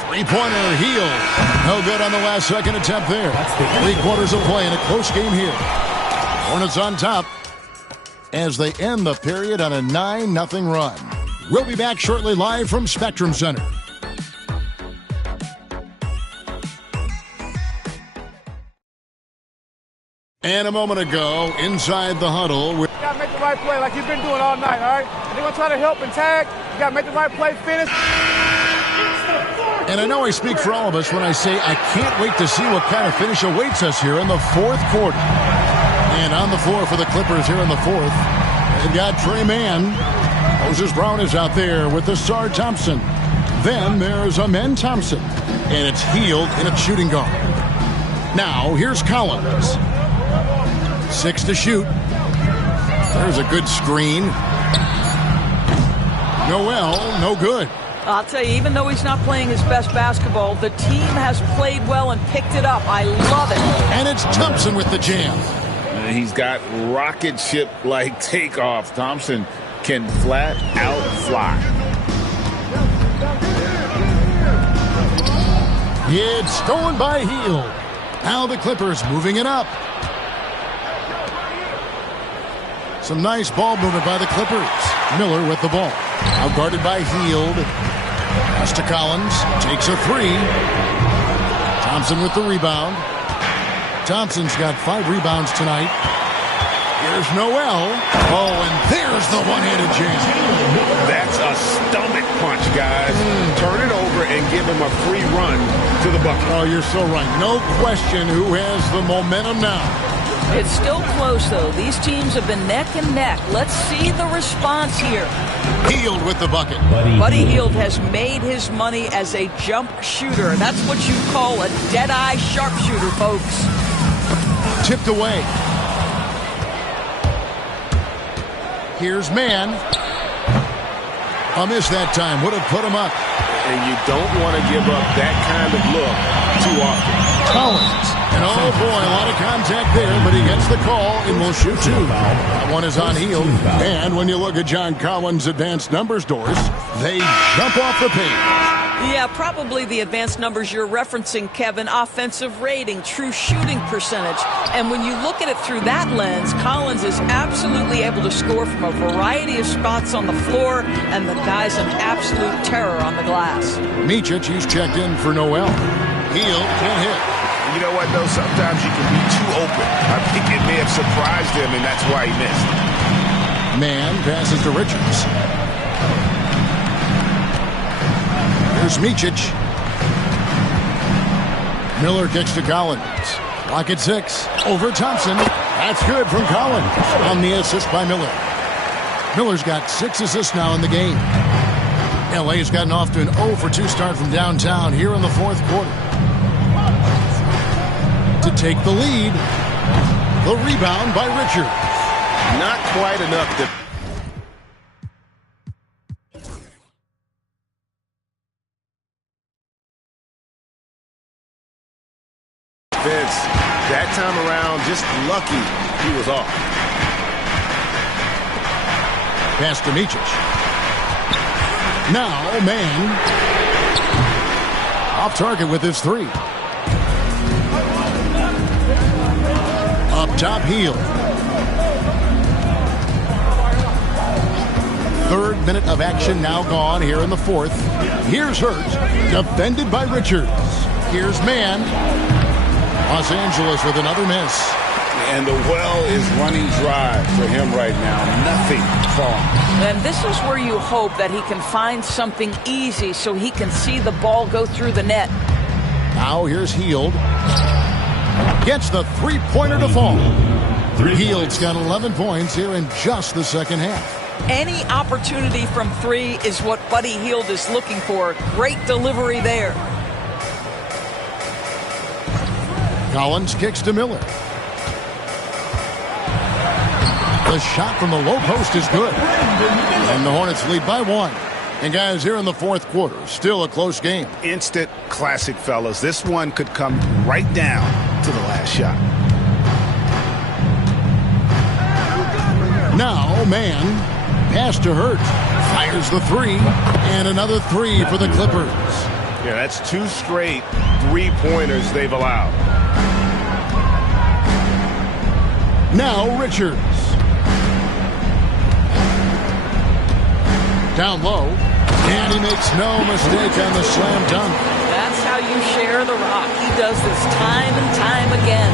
Three-pointer, Hield. No good on the last second attempt there. 3 quarters of play in a close game here. Hornets on top as they end the period on a 9-0 run. We'll be back shortly live from Spectrum Center. And a moment ago, inside the huddle. You got to make the right play like you've been doing all night, all right? If they're going to try to help and tag, you got to make the right play, finish. And I know I speak for all of us when I say I can't wait to see what kind of finish awaits us here in the 4th quarter. And on the floor for the Clippers here in the 4th, They've got Trey Mann. Moses Brown is out there with the Sar Thompson. Then there's Amen Thompson. And it's Hield in its shooting guard. Now, here's Collins. 6 to shoot. There's a good screen. Noel, no good. I'll tell you, even though he's not playing his best basketball, the team has played well and picked it up. I love it. And it's Thompson with the jam. He's got rocket ship-like takeoff. Thompson can flat out fly. It's stolen by Hield. Now the Clippers moving it up. Some nice ball movement by the Clippers. Miller with the ball. Now guarded by Hield. Pass to Collins. Takes a 3. Thompson with the rebound. Thompson's got 5 rebounds tonight. Here's Noel. Oh, and there's the one-handed jam. That's a stomach punch, guys. Turn it over and give him a free run to the bucket. Oh, you're so right. No question who has the momentum now. It's still close, though. These teams have been neck and neck. Let's see the response here. Hield with the bucket. Buddy Hield has made his money as a jump shooter. That's what you call a dead-eye sharpshooter, folks. Tipped away. Here's Mann. A miss that time. Would have put him up. And you don't want to give up that kind of look too often. Collins. And oh boy, a lot of contact there, but he gets the call and will shoot 2. That one is on Hield. And when you look at John Collins' advanced numbers, Doris, they jump off the page. Yeah, probably the advanced numbers you're referencing, Kevin. Offensive rating, true shooting percentage. And when you look at it through that lens, Collins is absolutely able to score from a variety of spots on the floor, and the guy's an absolute terror on the glass. Micic, he's checked in for Noel. Hield can't hit. You know what, though? Sometimes you can be too open. I think it may have surprised him, and that's why he missed. Mann passes to Richards. Here's Micic. Miller kicks to Collins. Clock at 6. Over Thompson. That's good from Collins. On the assist by Miller. Miller's got 6 assists now in the game. LA's gotten off to an 0-for-2 start from downtown here in the 4th quarter. To take the lead. The rebound by Richards. Not quite enough to... That time around, just lucky he was off. Pass to Micic. Now, Mann. Off target with his 3. Up top, Hield. 3rd minute of action now gone here in the 4th. Here's Hurt. Defended by Richards. Here's Mann. Los Angeles with another miss. And the well is running dry for him right now. Nothing falling. And this is where you hope that he can find something easy so he can see the ball go through the net. Now here's Hield. Gets the 3-pointer to fall. Hield's got 11 points here in just the second half. Any opportunity from 3 is what Buddy Hield is looking for. Great delivery there. Collins kicks to Miller. The shot from the low post is good. And the Hornets lead by 1. And guys, here in the 4th quarter, still a close game. Instant classic, fellas. This one could come right down to the last shot. Now, Mann. Pass to Hurt. Fires the 3. And another 3 for the Clippers. Yeah, that's 2 straight 3-pointers they've allowed. Now Richards. Down low. And he makes no mistake on the slam dunk. That's how you share the rock. He does this time and time again.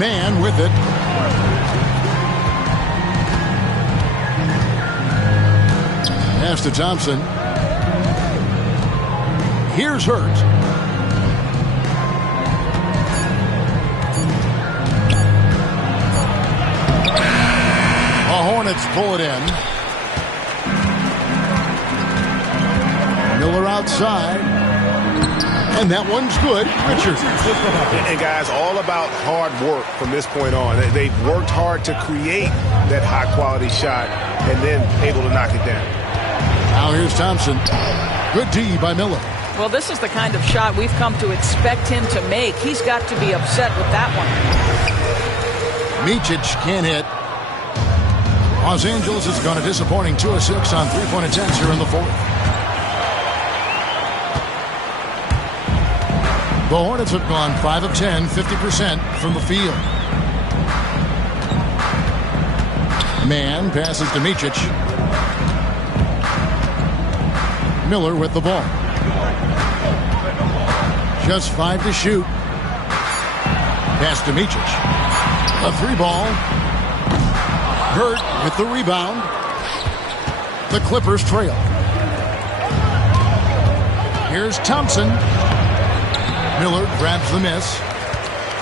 Mann with it. Pass to Thompson. Here's Hurt. Hornets pull it in. Miller outside. And that one's good. Richards. And guys, all about hard work from this point on. They've worked hard to create that high-quality shot and then able to knock it down. Now here's Thompson. Good D by Miller. Well, this is the kind of shot we've come to expect him to make. He's got to be upset with that one. Micic can't hit. Los Angeles has gone a disappointing 2 of 6 on three-point attempts here in the fourth. The Hornets have gone 5 of 10, 50% from the field. Mann passes to Micic. Miller with the ball. Just 5 to shoot. Pass to Micic. A 3-ball. Hurt with the rebound. The Clippers trail. Here's Thompson. Miller grabs the miss.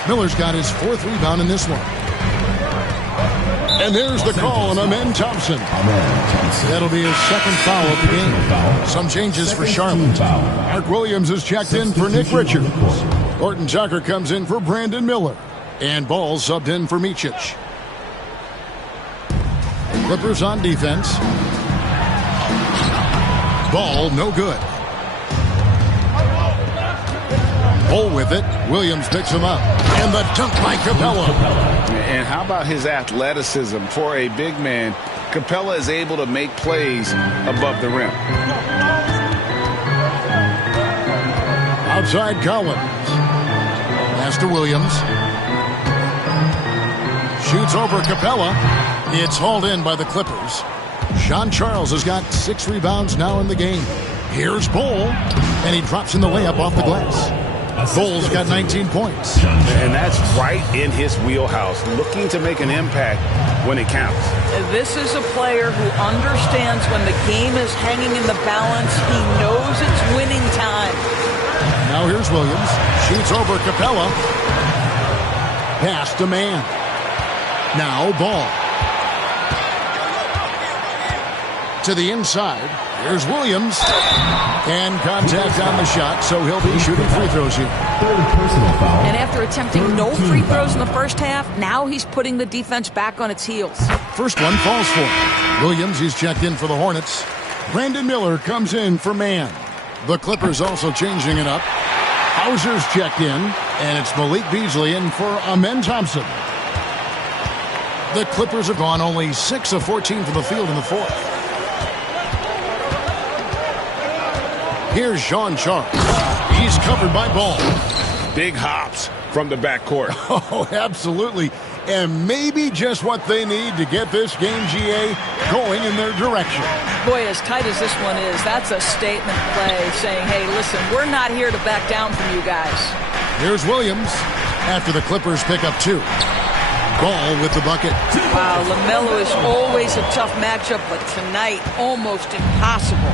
Miller's got his 4th rebound in this one. And there's the call on Amen Thompson. That'll be his 2nd foul of the game. Some changes for Charlotte. Mark Williams is checked in for Nick Richards. Horton Tucker comes in for Brandon Miller. And Ball subbed in for Micic. The Clippers on defense. Ball no good. Ball with it. Williams picks him up. And the dunk by Capella. And how about his athleticism? For a big man, Capella is able to make plays above the rim. Outside Collins. Pass to Williams. Shoots over Capella. It's hauled in by the Clippers. Sean Charles has got 6 rebounds now in the game. Here's Ball. And he drops in the layup off the glass. Bull's got 19 points. And that's right in his wheelhouse, looking to make an impact when it counts. This is a player who understands when the game is hanging in the balance. He knows it's winning time. Now here's Williams. Shoots over Capella. Pass to Mann. Now Ball. To the inside. Here's Williams. And contact on the shot, so he'll be shooting free throws here. And after attempting no free throws in the first half, now he's putting the defense back on its heels. First one falls for him. Williams, he's checked in for the Hornets. Brandon Miller comes in for Mann. The Clippers also changing it up. Hauser's checked in, and it's Malik Beasley in for Amen Thompson. The Clippers have gone only 6 of 14 from the field in the fourth. Here's Sean Charles. He's covered by Ball. Big hops from the backcourt. Oh, absolutely. And maybe just what they need to get this game, GA, going in their direction. Boy, as tight as this one is, that's a statement play saying, hey, listen, we're not here to back down from you guys. Here's Williams after the Clippers pick up 2. Ball with the bucket. Wow, LaMelo is always a tough matchup, but tonight, almost impossible.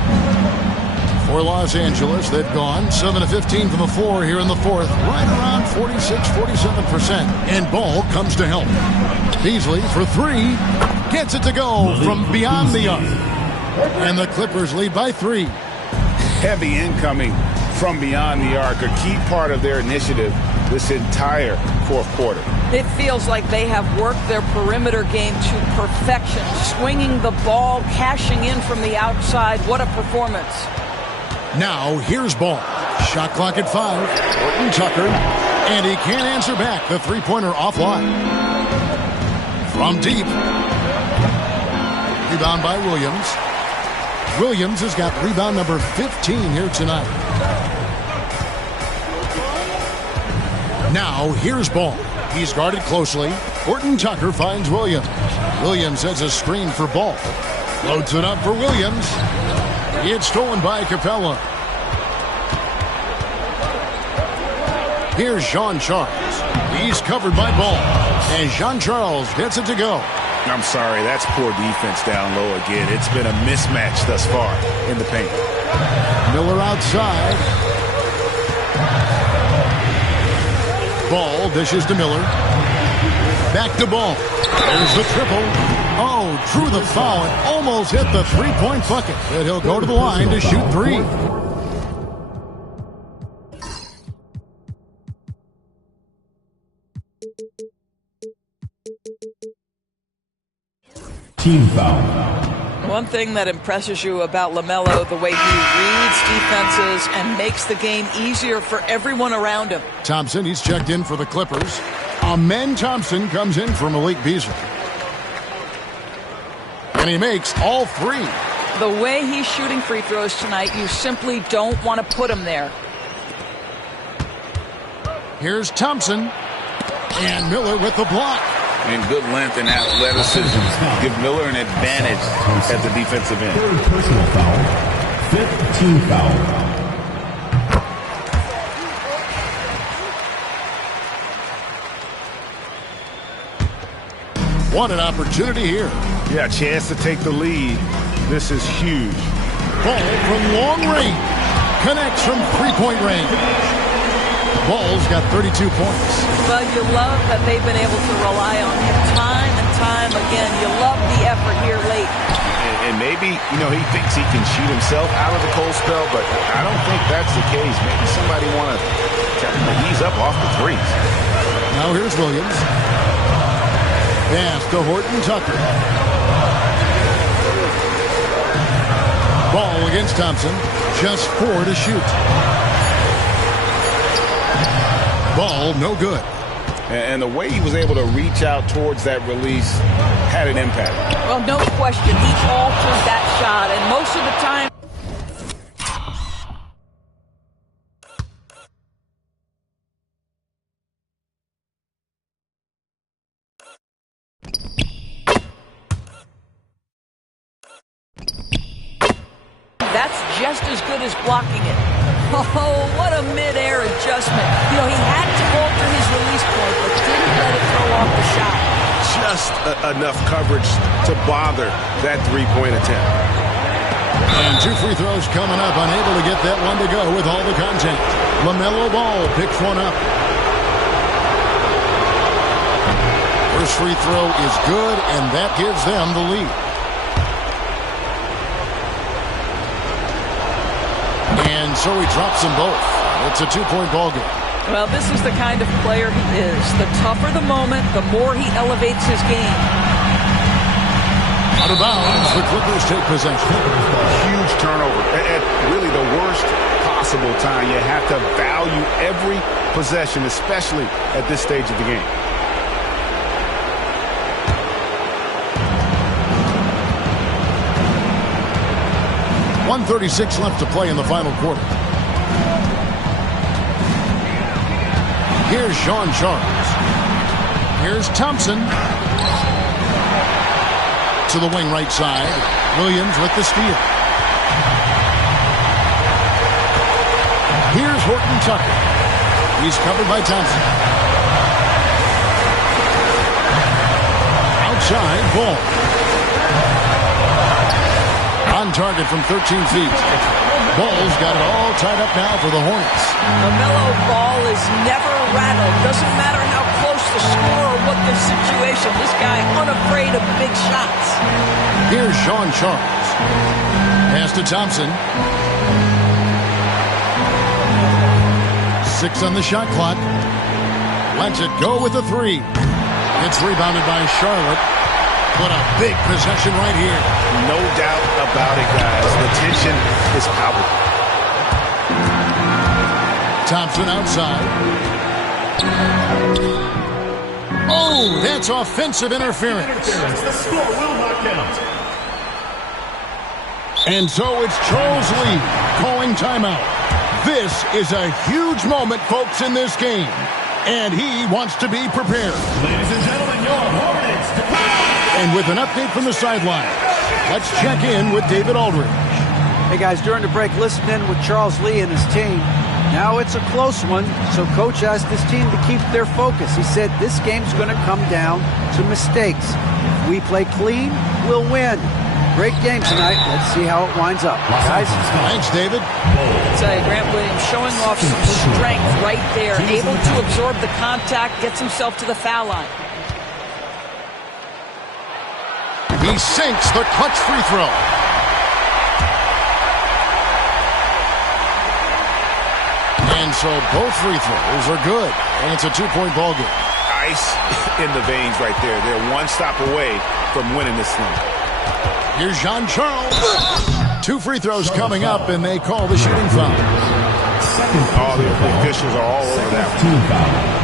For Los Angeles, they've gone 7 of 15 from the floor here in the fourth, right around 46-47%. And Ball comes to help. Beasley for 3, gets it to go from beyond the arc. And the Clippers lead by 3. Heavy incoming from beyond the arc, a key part of their initiative this entire fourth quarter. It feels like they have worked their perimeter game to perfection, swinging the ball, cashing in from the outside. What a performance. Now, here's Ball. Shot clock at 5. Horton Tucker. And he can't answer back. The three-pointer offline. From deep. Rebound by Williams. Williams has got rebound number 15 here tonight. Now, here's Ball. He's guarded closely. Horton Tucker finds Williams. Williams sets a screen for Ball. Loads it up for Williams. It's stolen by Capella. Here's Jean Charles. He's covered by Ball. And Jean Charles gets it to go. I'm sorry, that's poor defense down low again. It's been a mismatch thus far in the paint. Miller outside. Ball dishes to Miller. Back to Ball. There's the triple. Oh, drew the foul and almost hit the three-point bucket. But he'll go to the line to shoot three. Team foul. One thing that impresses you about LaMelo, the way he reads defenses and makes the game easier for everyone around him. Thompson, he's checked in for the Clippers. Amen Thompson comes in for Malik Beasley. And he makes all three. The way he's shooting free throws tonight, you simply don't want to put him there. Here's Thompson. And Miller with the block. And good length and athleticism give Miller an advantage at the defensive end. Third personal foul. Fifth team foul. What an opportunity here. Yeah, chance to take the lead. This is huge. Ball from long range. Connects from three-point range. Ball's got 32 points. Well, you love that they've been able to rely on him time and time again. You love the effort here late. And maybe, he thinks he can shoot himself out of the cold spell, but I don't think that's the case. Maybe somebody want to tell him to ease up off the threes. Now here's Williams. Pass to Horton Tucker. Ball against Thompson. Just 4 to shoot. Ball no good. And the way he was able to reach out towards that release had an impact. Well, no question. He altered that shot, and most of the time, that's just as good as blocking it. Oh, what a mid-air adjustment. He had to alter his release point, but didn't let it throw off the shot. Just enough coverage to bother that three-point attempt. And 2 free throws coming up. Unable to get that one to go with all the contact. LaMelo Ball picks one up. First free throw is good, and that gives them the lead. And so he drops them both. It's a 2-point ball game. Well, this is the kind of player he is. The tougher the moment, the more he elevates his game. Out of bounds, the Clippers take possession. Huge turnover at really the worst possible time. You have to value every possession, especially at this stage of the game. .136 left to play in the final quarter. Here's Sean Charles. Here's Thompson. To the wing right side. Williams with the steal. Here's Horton Tucker. He's covered by Thompson. Outside, Ball. On target from 13 feet. Ball's got it all tied up now for the Hornets. LaMelo Ball is never rattled. Doesn't matter how close the score or what the situation. This guy unafraid of big shots. Here's Sean Charles. Pass to Thompson. 6 on the shot clock. Lets it go with a 3. It's rebounded by Charlotte. What a big possession right here. No doubt about it, guys. The tension is palpable. Thompson outside. Oh, that's offensive interference. The score will not count. And so it's Charles Lee calling timeout. This is a huge moment, folks, in this game. And he wants to be prepared. Ladies and gentlemen, your Hornets. And with an update from the sideline, let's check in with David Aldridge. Hey guys, during the break, listen in with Charles Lee and his team. Now it's a close one, so Coach asked his team to keep their focus. He said this game's going to come down to mistakes. If we play clean, we'll win. Great game tonight. Let's see how it winds up. Guys, thanks, David. I tell you, Grant Williams showing off some strength right there, able to absorb the contact, gets himself to the foul line. He sinks the clutch free throw. And so both free throws are good. And it's a 2-point ball game. Ice in the veins right there. They're one stop away from winning this thing. Here's Jean Charles. 2 free throws coming up, and they call the shooting foul. All the officials are all over that one.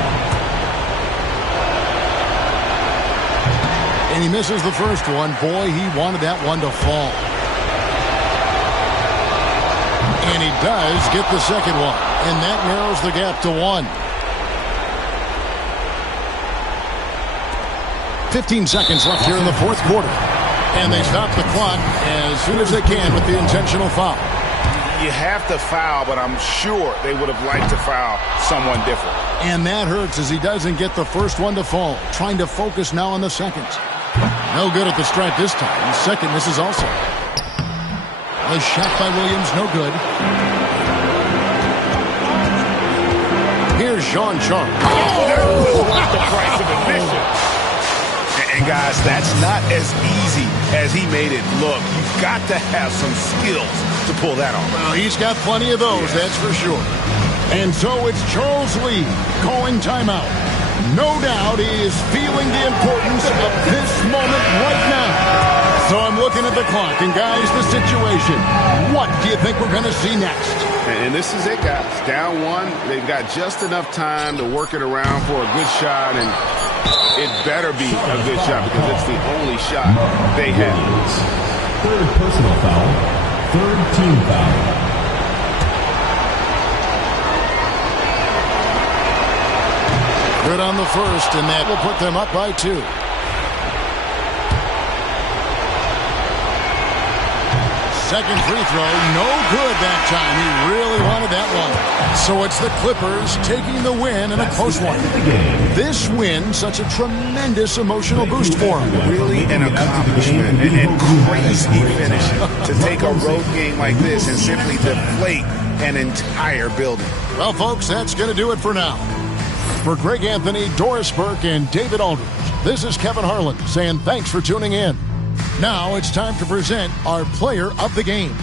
And he misses the first one. Boy, he wanted that one to fall. And he does get the second one. And that narrows the gap to 1. 15 seconds left here in the fourth quarter. And they stop the clock as soon as they can with the intentional foul. You have to foul, but I'm sure they would have liked to foul someone different. And that hurts as he doesn't get the first one to fall. Trying to focus now on the second. No good at the stripe this time. Second misses also. A shot by Williams, no good. Here's Jean Charles. That was worth the price of admission. And guys, that's not as easy as he made it look. You've got to have some skills to pull that off. Well, he's got plenty of those, that's for sure. And so it's Charles Lee calling timeout. No doubt he is feeling the importance of this moment right now. So I'm looking at the clock, and guys, the situation. What do you think we're going to see next? And this is it, guys. Down 1. They've got just enough time to work it around for a good shot, and it better be a good shot because it's the only shot they have. Third personal foul. Third team foul. Good on the first, and that will put them up by 2. Second free throw, no good that time. He really wanted that one. So it's the Clippers taking the win in a close one. This win, such a tremendous emotional boost for them. Really an accomplishment and crazy finish to take a road game like this and simply deflate an entire building. Well, folks, that's going to do it for now. For Greg Anthony, Doris Burke, and David Aldridge, this is Kevin Harlan saying thanks for tuning in. Now it's time to present our player of the game.